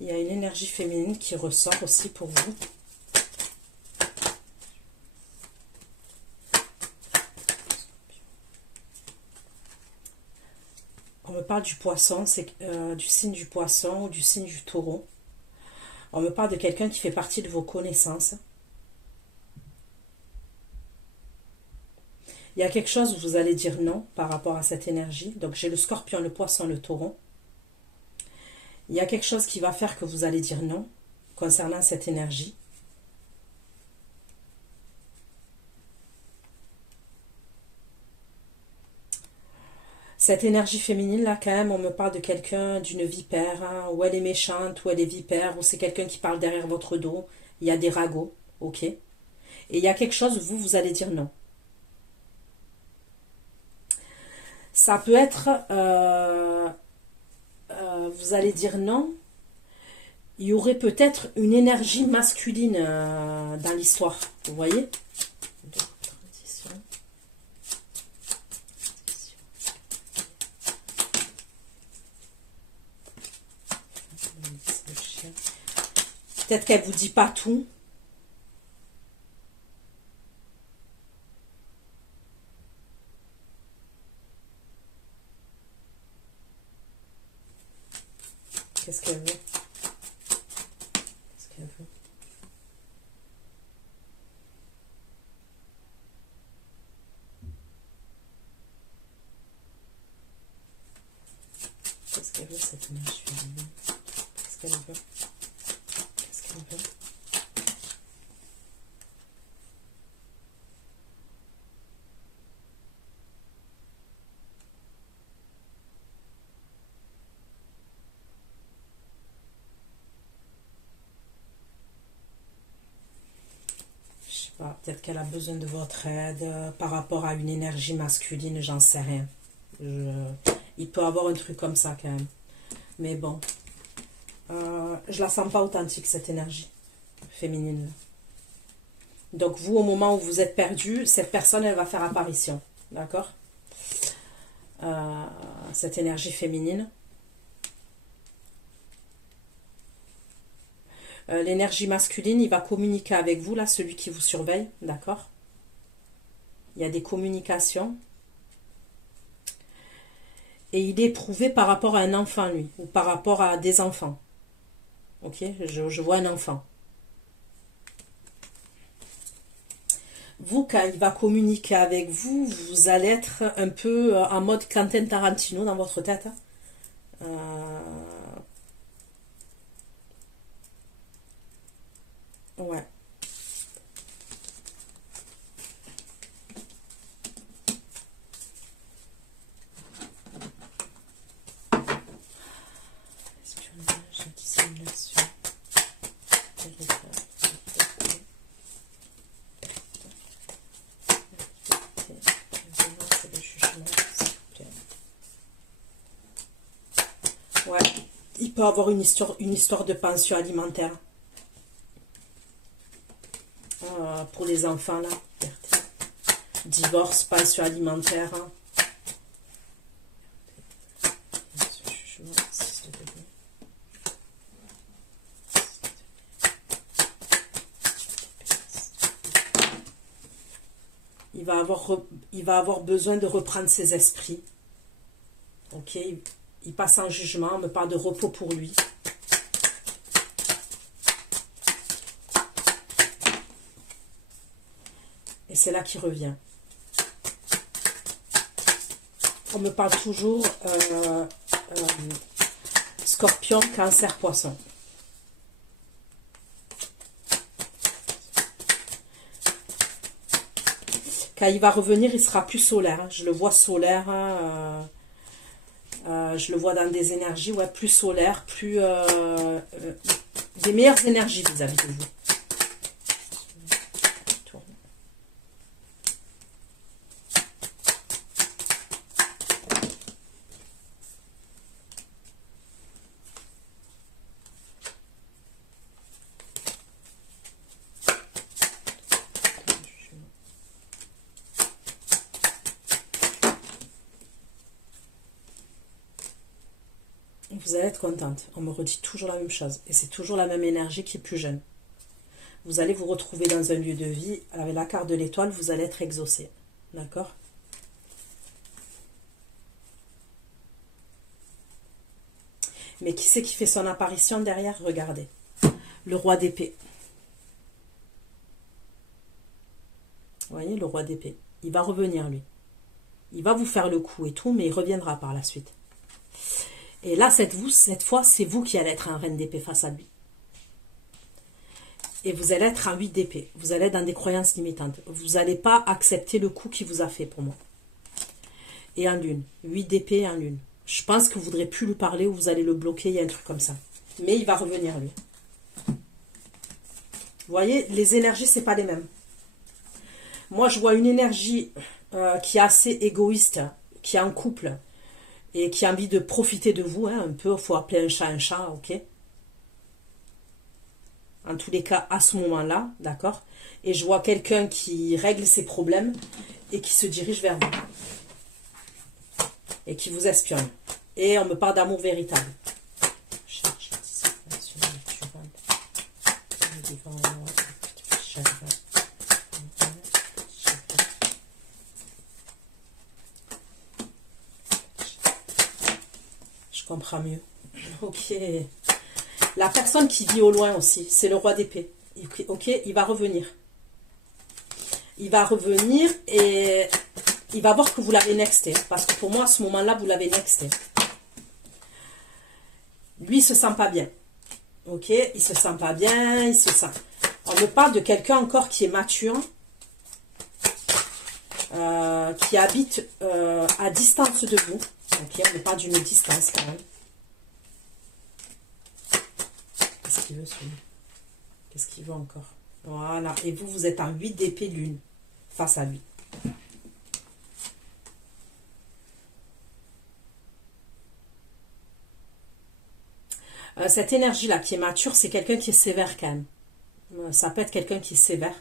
Il y a une énergie féminine qui ressort aussi pour vous. On me parle du poisson, c'est du signe du poisson ou du signe du taureau. On me parle de quelqu'un qui fait partie de vos connaissances. Il y a quelque chose où vous allez dire non par rapport à cette énergie. Donc j'ai le scorpion, le poisson, le taureau. Il y a quelque chose qui va faire que vous allez dire non concernant cette énergie. Cette énergie féminine là, quand même, on me parle de quelqu'un, d'une vipère, hein, où elle est méchante, où elle est vipère, ou c'est quelqu'un qui parle derrière votre dos. Il y a des ragots, ok. Et il y a quelque chose où vous allez dire non. Ça peut être vous allez dire non. Il y aurait peut-être une énergie masculine dans l'histoire. Vous voyez? Peut-être qu'elle vous dit pas tout. Qu'est-ce qu'elle veut? Qu'est-ce qu'elle veut? Qu'est-ce qu'elle veut cette énergie? Qu'est-ce qu'elle veut? Qu'est-ce qu'elle veut? Je sais pas, peut-être qu'elle a besoin de votre aide par rapport à une énergie masculine, j'en sais rien. Il peut avoir un truc comme ça quand même. Mais bon, je la sens pas authentique cette énergie féminine. Donc vous, au moment où vous êtes perdu, cette personne, elle va faire apparition. D'accord? Cette énergie féminine. L'énergie masculine, il va communiquer avec vous, là, celui qui vous surveille. D'accord? Il y a des communications. Et il est éprouvé par rapport à un enfant, lui, ou par rapport à des enfants. Ok? Je vois un enfant. Vous, quand il va communiquer avec vous, vous allez être un peu en mode Quentin Tarantino dans votre tête. Ouais. Espionnage, dissimulation. Ouais, il peut avoir une histoire de pension alimentaire. Pour les enfants, là. Divorce, pension alimentaire. Il va avoir besoin de reprendre ses esprits. Ok, il passe en jugement, mais pas de repos pour lui. Et c'est là qu'il revient. On me parle toujours Scorpion, Cancer, Poisson. Quand il va revenir, il sera plus solaire. Je le vois solaire. Je le vois dans des énergies, ouais, plus solaires, plus des meilleures énergies vis-à-vis de vous. Vous allez être contente. On me redit toujours la même chose. Et c'est toujours la même énergie qui est plus jeune. Vous allez vous retrouver dans un lieu de vie. Avec la carte de l'étoile, vous allez être exaucé. D'accord? Mais qui c'est qui fait son apparition derrière? Regardez. Le roi d'épée. Vous voyez, le roi d'épée. Il va revenir, lui. Il va vous faire le coup et tout, mais il reviendra par la suite. Et là, cette fois, c'est vous qui allez être un reine d'épée face à lui. Et vous allez être un 8 d'épée. Vous allez être dans des croyances limitantes. Vous n'allez pas accepter le coup qu'il vous a fait pour moi. Et en lune. 8 d'épée en lune. Je pense que vous ne voudrez plus lui parler ou vous allez le bloquer. Il y a un truc comme ça. Mais il va revenir, lui. Vous voyez, les énergies, ce n'est pas les mêmes. Moi, je vois une énergie qui est assez égoïste, qui est en couple. et qui a envie de profiter de vous, hein, un peu, il faut appeler un chat, ok? En tous les cas, à ce moment-là, d'accord? Et je vois quelqu'un qui règle ses problèmes et qui se dirige vers vous. Et qui vous espionne. Et on me parle d'amour véritable. Je comprends mieux. Ok. La personne qui vit au loin aussi, c'est le roi d'épée. Ok, il va revenir. Il va revenir et il va voir que vous l'avez nexté. Parce que pour moi, à ce moment-là, vous l'avez nexté. Lui, il se sent pas bien. Ok, il se sent pas bien, il se sent... On me parle de quelqu'un encore qui est mature, qui habite à distance de vous. Ok, on me parle d'une distance quand même. Qu'est-ce qu'il veut celui-là? Qu'est-ce qu'il veut encore? Voilà, et vous, vous êtes en 8 d'épée lune face à lui. Cette énergie-là qui est mature, c'est quelqu'un qui est sévère quand même. Ça peut être quelqu'un qui est sévère.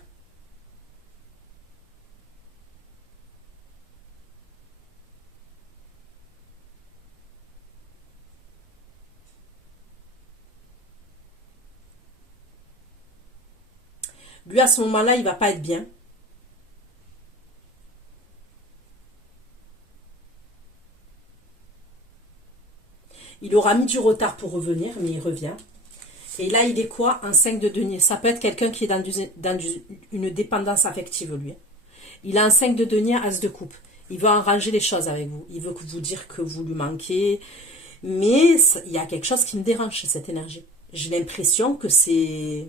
Lui, à ce moment-là, il va pas être bien. Il aura mis du retard pour revenir, mais il revient. Et là, il est quoi? Un 5 de denier. Ça peut être quelqu'un qui est dans une dépendance affective, lui. Il a un 5 de denier, as de coupe. Il veut arranger les choses avec vous. Il veut vous dire que vous lui manquez. Mais il y a quelque chose qui me dérange chez cette énergie. J'ai l'impression que c'est...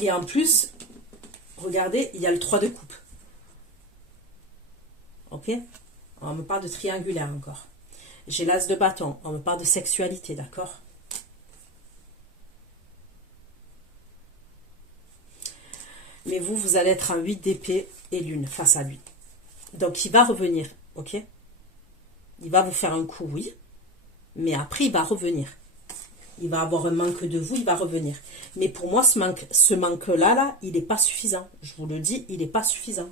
Et en plus, regardez, il y a le 3 de coupe. Ok? On me parle de triangulaire encore. J'ai l'as de bâton. On me parle de sexualité, d'accord? Mais vous, vous allez être en 8 d'épée et lune face à lui. Donc, il va revenir, ok? Il va vous faire un coup, oui. Mais après, il va revenir. Il va avoir un manque de vous, il va revenir. Mais pour moi, ce manque-là, là, il n'est pas suffisant. Je vous le dis, il n'est pas suffisant.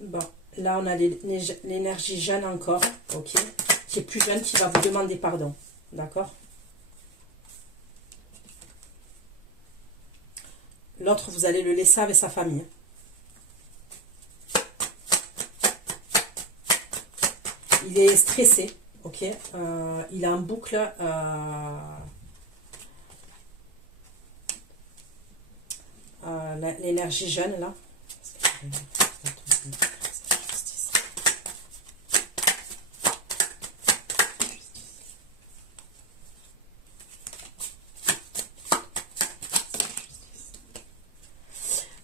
Bon, là on a l'énergie jeune encore, ok, qui est plus jeune, qui va vous demander pardon, d'accord? L'autre, vous allez le laisser avec sa famille. Il est stressé, ok, il a en boucle l'énergie jeune là.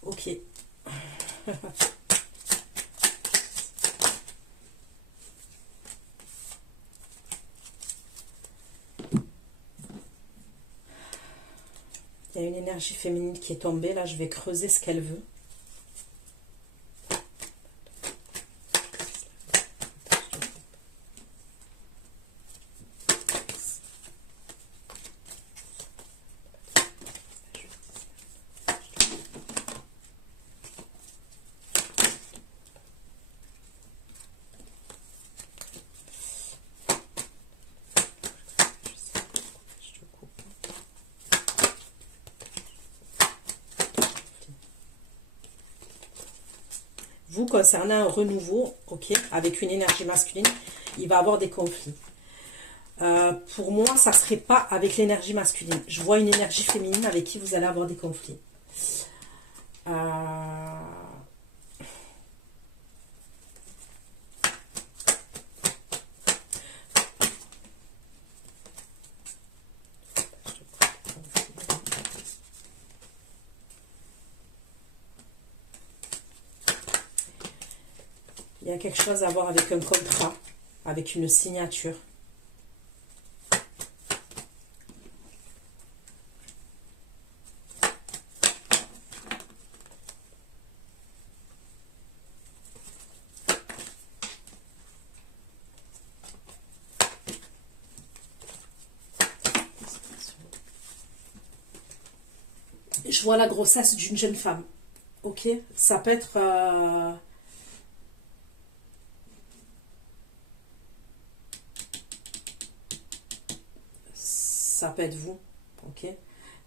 Ok. Il y a une énergie féminine qui est tombée. Là, je vais creuser ce qu'elle veut. vous, concernant un renouveau, ok, avec une énergie masculine, il va avoir des conflits. Pour moi, ça ne serait pas avec l'énergie masculine. Je vois une énergie féminine avec qui vous allez avoir des conflits. Il y a quelque chose à voir avec un contrat, avec une signature. Je vois la grossesse d'une jeune femme. Ok, ça peut être... ça peut être vous, ok,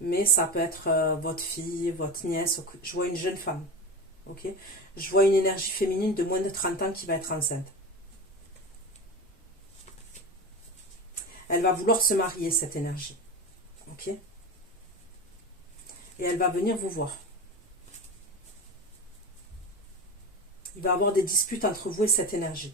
mais ça peut être votre fille, votre nièce. Je vois une jeune femme, ok. Je vois une énergie féminine de moins de 30 ans qui va être enceinte. Elle va vouloir se marier, cette énergie, ok. Et elle va venir vous voir. Il va y avoir des disputes entre vous et cette énergie.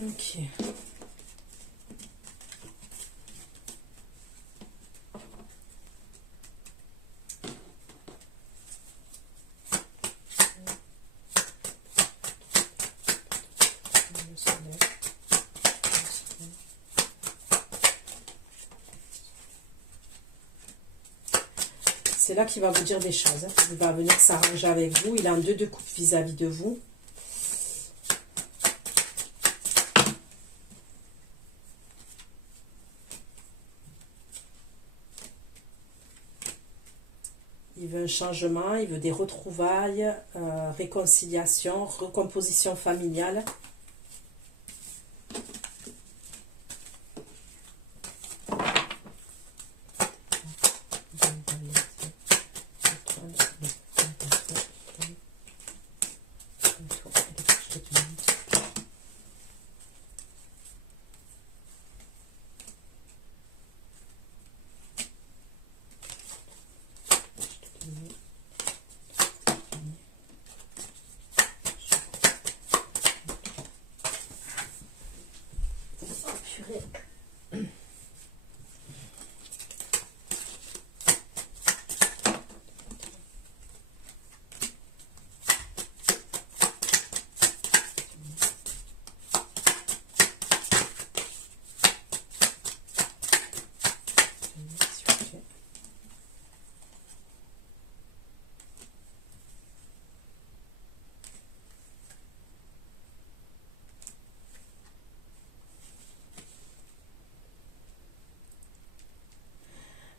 Ok. C'est là qu'il va vous dire des choses. Il va venir s'arranger avec vous. Il a un 2 de coupe vis-à-vis de vous. Il veut un changement, il veut des retrouvailles, réconciliation, recomposition familiale.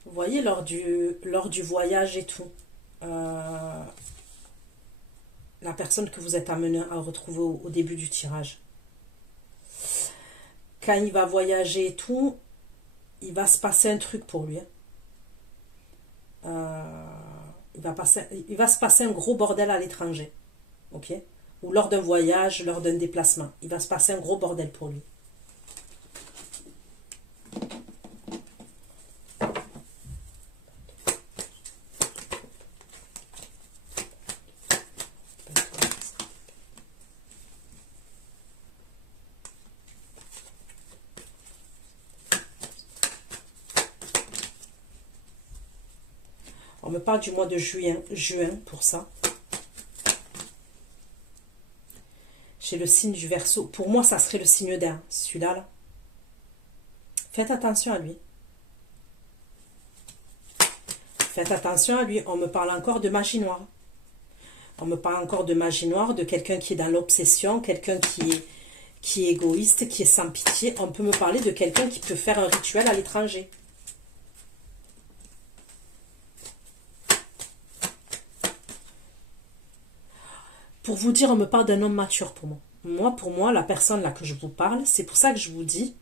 Vous voyez, lors du voyage et tout, la personne que vous êtes amené à retrouver au début du tirage, quand il va voyager et tout, il va se passer un truc pour lui. Il va se passer un gros bordel à l'étranger. Ok? Ou lors d'un voyage, lors d'un déplacement. Il va se passer un gros bordel pour lui. On me parle du mois de juin pour ça. Chez le signe du Verseau. Pour moi, ça serait le signe d'air, celui-là. Là. Faites attention à lui. Faites attention à lui. On me parle encore de magie noire. On me parle encore de magie noire, de quelqu'un qui est dans l'obsession, quelqu'un qui est égoïste, qui est sans pitié. On peut me parler de quelqu'un qui peut faire un rituel à l'étranger. Pour vous dire, on me parle d'un homme mature pour moi. Pour moi, la personne là que je vous parle, c'est pour ça que je vous dis,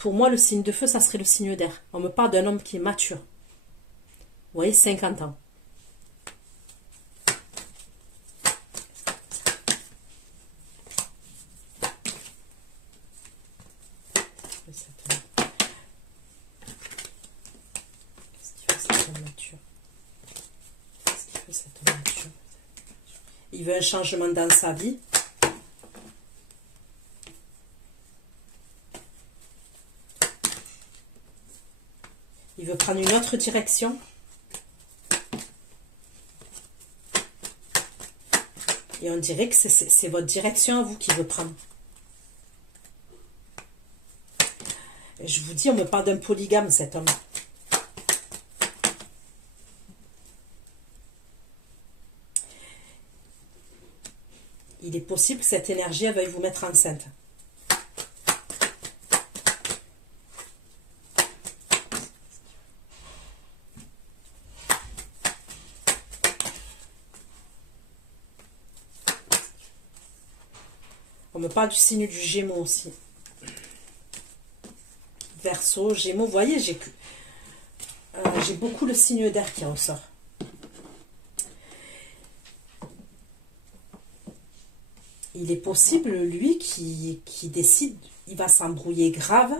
Pour moi, le signe de feu, ça serait le signe d'air. On me parle d'un homme qui est mature. Vous voyez, 50 ans. Il veut un changement dans sa vie. Il veut prendre une autre direction. Et on dirait que c'est votre direction à vous qu'il veut prendre. Je vous dis, on me parle d'un polygame, cet homme. Il est possible que cette énergie elle veuille vous mettre enceinte. On me parle du signe du Gémeaux aussi. Verseau, Gémeaux, vous voyez, j'ai beaucoup le signe d'air qui ressort. Il est possible, lui, qui décide, il va s'embrouiller grave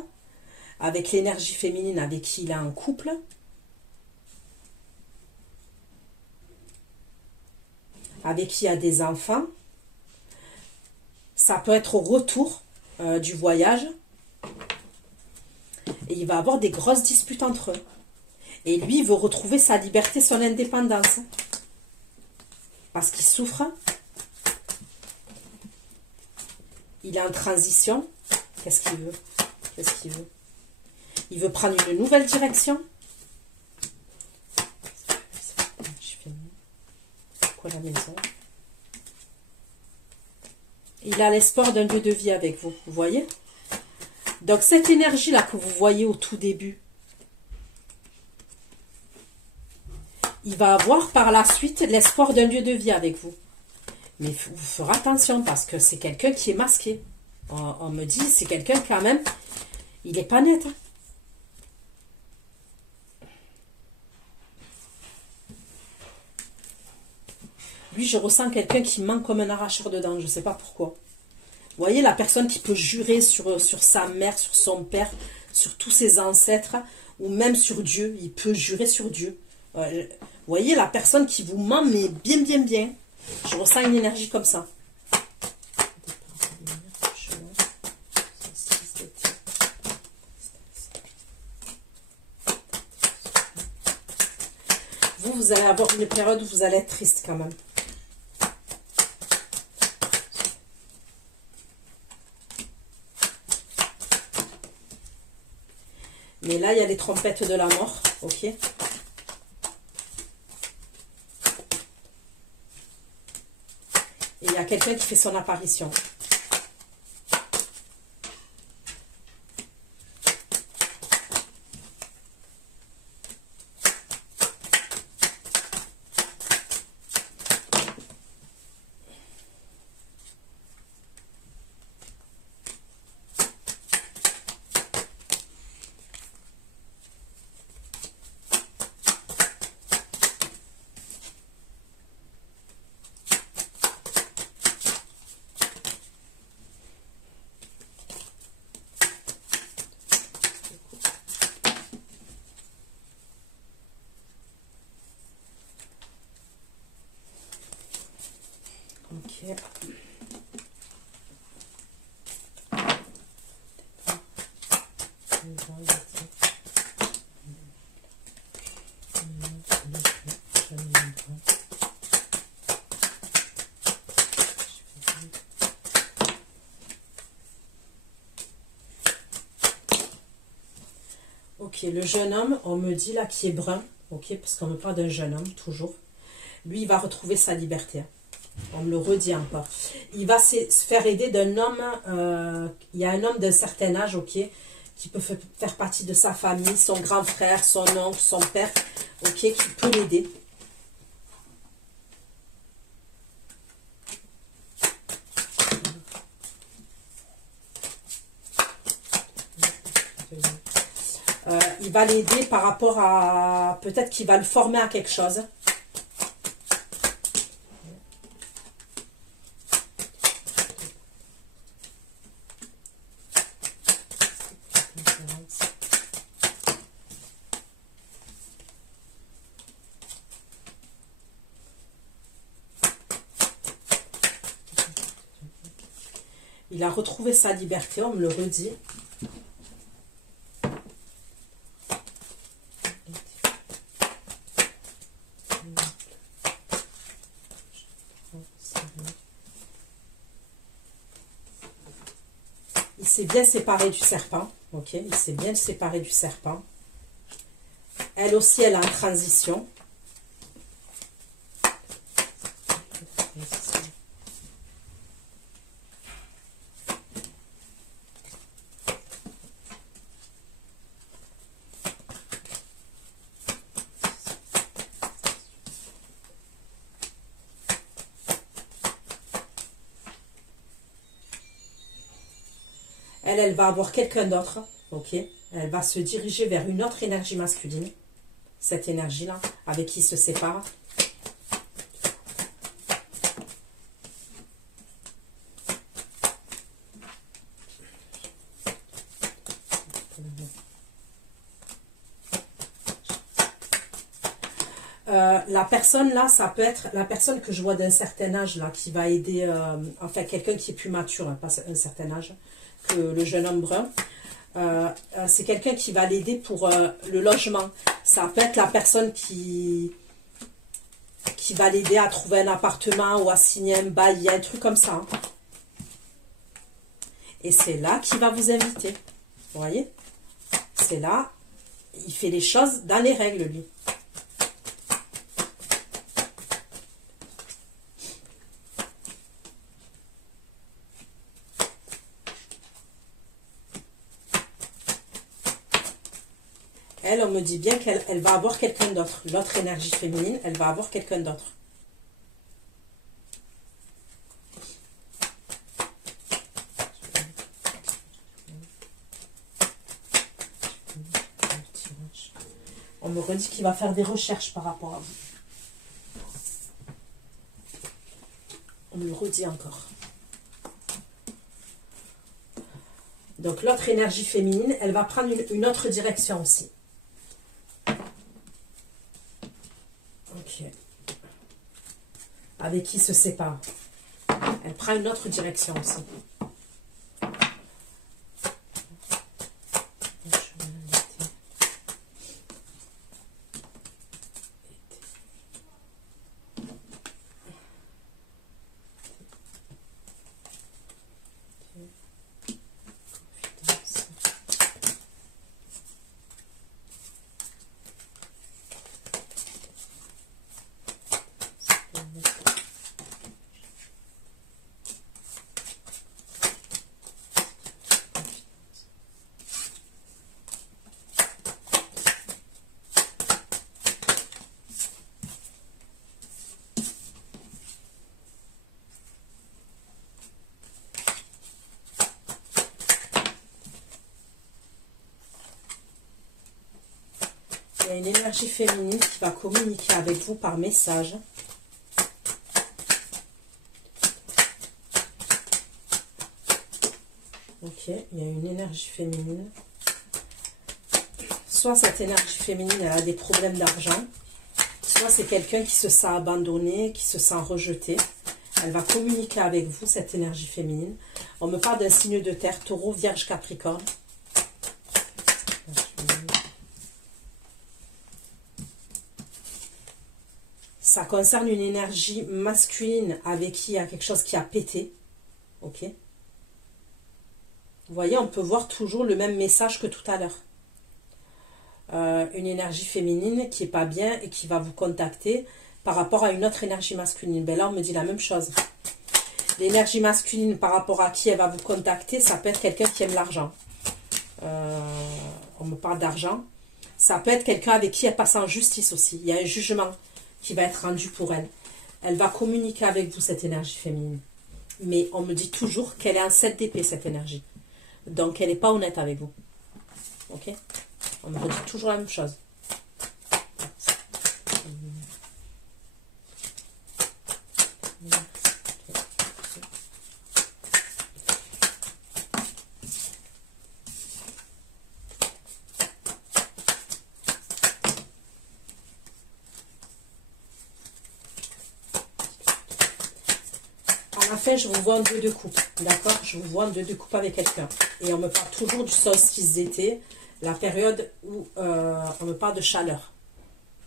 avec l'énergie féminine avec qui il est en couple. Avec qui il a des enfants. Ça peut être au retour du voyage. Et il va avoir des grosses disputes entre eux. Et lui, il veut retrouver sa liberté, son indépendance. Parce qu'il souffre. Il est en transition. Qu'est-ce qu'il veut? Qu'est-ce qu'il veut? Il veut prendre une nouvelle direction. C'est quoi la maison? Il a l'espoir d'un lieu de vie avec vous. Vous voyez? Donc cette énergie-là que vous voyez au tout début, il va avoir par la suite l'espoir d'un lieu de vie avec vous. Mais vous ferez attention parce que c'est quelqu'un qui est masqué. On me dit, c'est quelqu'un quand même, il n'est pas net. Lui, je ressens quelqu'un qui ment comme un arracheur de dents, je ne sais pas pourquoi. Vous voyez, la personne qui peut jurer sur sa mère, sur son père, sur tous ses ancêtres, ou même sur Dieu, il peut jurer sur Dieu. Vous voyez, la personne qui vous ment, mais bien, bien, bien. Je ressens une énergie comme ça. Vous allez avoir une période où vous allez être triste quand même. Mais là, il y a les trompettes de la mort, ok? Et il y a quelqu'un qui fait son apparition. Ok. Ok, le jeune homme, on me dit là qui est brun, ok, parce qu'on me parle d'un jeune homme, toujours. Lui, il va retrouver sa liberté. On me le redit encore. Il va se faire aider d'un homme, il y a un homme d'un certain âge, ok, qui peut faire partie de sa famille, son grand frère, son oncle, son père, ok, qui peut l'aider. qui va l'aider par rapport à... Peut-être qu'il va le former à quelque chose. Il a retrouvé sa liberté, on me le redit. Il s'est bien séparé du serpent. Ok, il s'est bien séparé du serpent. Elle aussi, elle est en transition. Elle va avoir quelqu'un d'autre, ok? Elle va se diriger vers une autre énergie masculine, cette énergie-là, avec qui il se sépare. La personne là, ça peut être la personne que je vois d'un certain âge là, qui va aider, enfin quelqu'un qui est plus mature, hein, pas un certain âge, que le jeune homme brun. C'est quelqu'un qui va l'aider pour le logement. Ça peut être la personne qui va l'aider à trouver un appartement ou à signer un bail, il y a un truc comme ça. Hein. Et c'est là qu'il va vous inviter. Vous voyez? C'est là, il fait les choses dans les règles, lui. Elle, on me dit bien qu'elle va avoir quelqu'un d'autre. L'autre énergie féminine, elle va avoir quelqu'un d'autre. On me redit qu'il va faire des recherches par rapport à vous. On me le redit encore. Donc l'autre énergie féminine, elle va prendre une autre direction aussi. Ok. Avec qui se sépare. Elle prend une autre direction aussi. Il y a une énergie féminine qui va communiquer avec vous par message. Ok, il y a une énergie féminine. Soit cette énergie féminine, elle a des problèmes d'argent. Soit c'est quelqu'un qui se sent abandonné, qui se sent rejeté. Elle va communiquer avec vous, cette énergie féminine. On me parle d'un signe de terre, taureau, vierge, capricorne. Ça concerne une énergie masculine avec qui il y a quelque chose qui a pété. Ok. Vous voyez, on peut voir toujours le même message que tout à l'heure. Une énergie féminine qui n'est pas bien et qui va vous contacter par rapport à une autre énergie masculine. Ben là, on me dit la même chose. L'énergie masculine par rapport à qui elle va vous contacter, ça peut être quelqu'un qui aime l'argent. On me parle d'argent. Ça peut être quelqu'un avec qui elle passe en justice aussi. Il y a un jugement qui va être rendu pour elle. Elle va communiquer avec vous, cette énergie féminine. Mais on me dit toujours qu'elle est en 7 d'épée, cette énergie. Donc, elle n'est pas honnête avec vous. Ok? On me redit toujours la même chose. À la fin, je vous vois en 2 de coupe, d'accord? Je vous vois en 2 de coupe avec quelqu'un. Et on me parle toujours du solstice d'été, la période où on me parle de chaleur.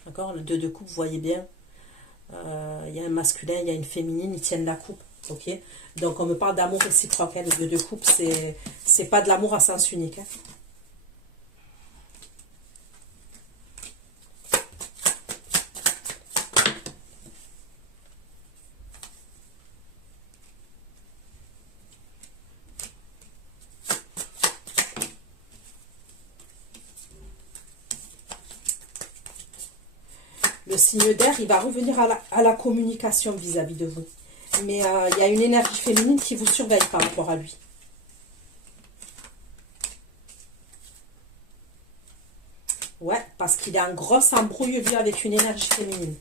D'accord? Le 2 de coupe, vous voyez bien, il y a un masculin, il y a une féminine, ils tiennent la coupe. Ok? Donc, on me parle d'amour réciproque. Hein. Le 2 de coupe, c'est pas de l'amour à sens unique. Hein. Le signe d'air, il va revenir à la communication vis-à-vis de vous. Mais il y a une énergie féminine qui vous surveille par rapport à lui. Ouais, parce qu'il a un gros embrouille, lui, avec une énergie féminine.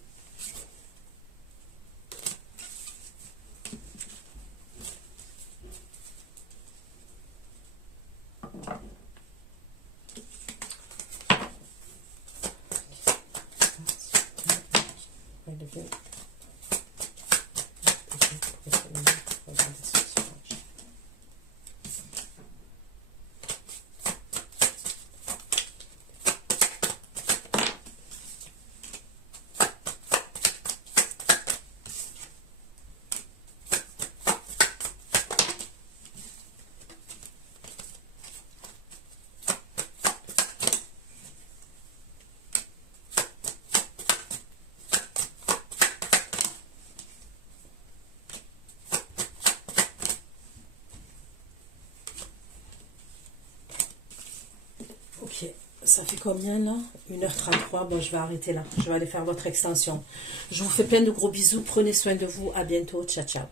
Ok, ça fait combien là? 1h33. Bon, je vais arrêter là. Je vais aller faire votre extension. Je vous fais plein de gros bisous. Prenez soin de vous. À bientôt. Ciao, ciao.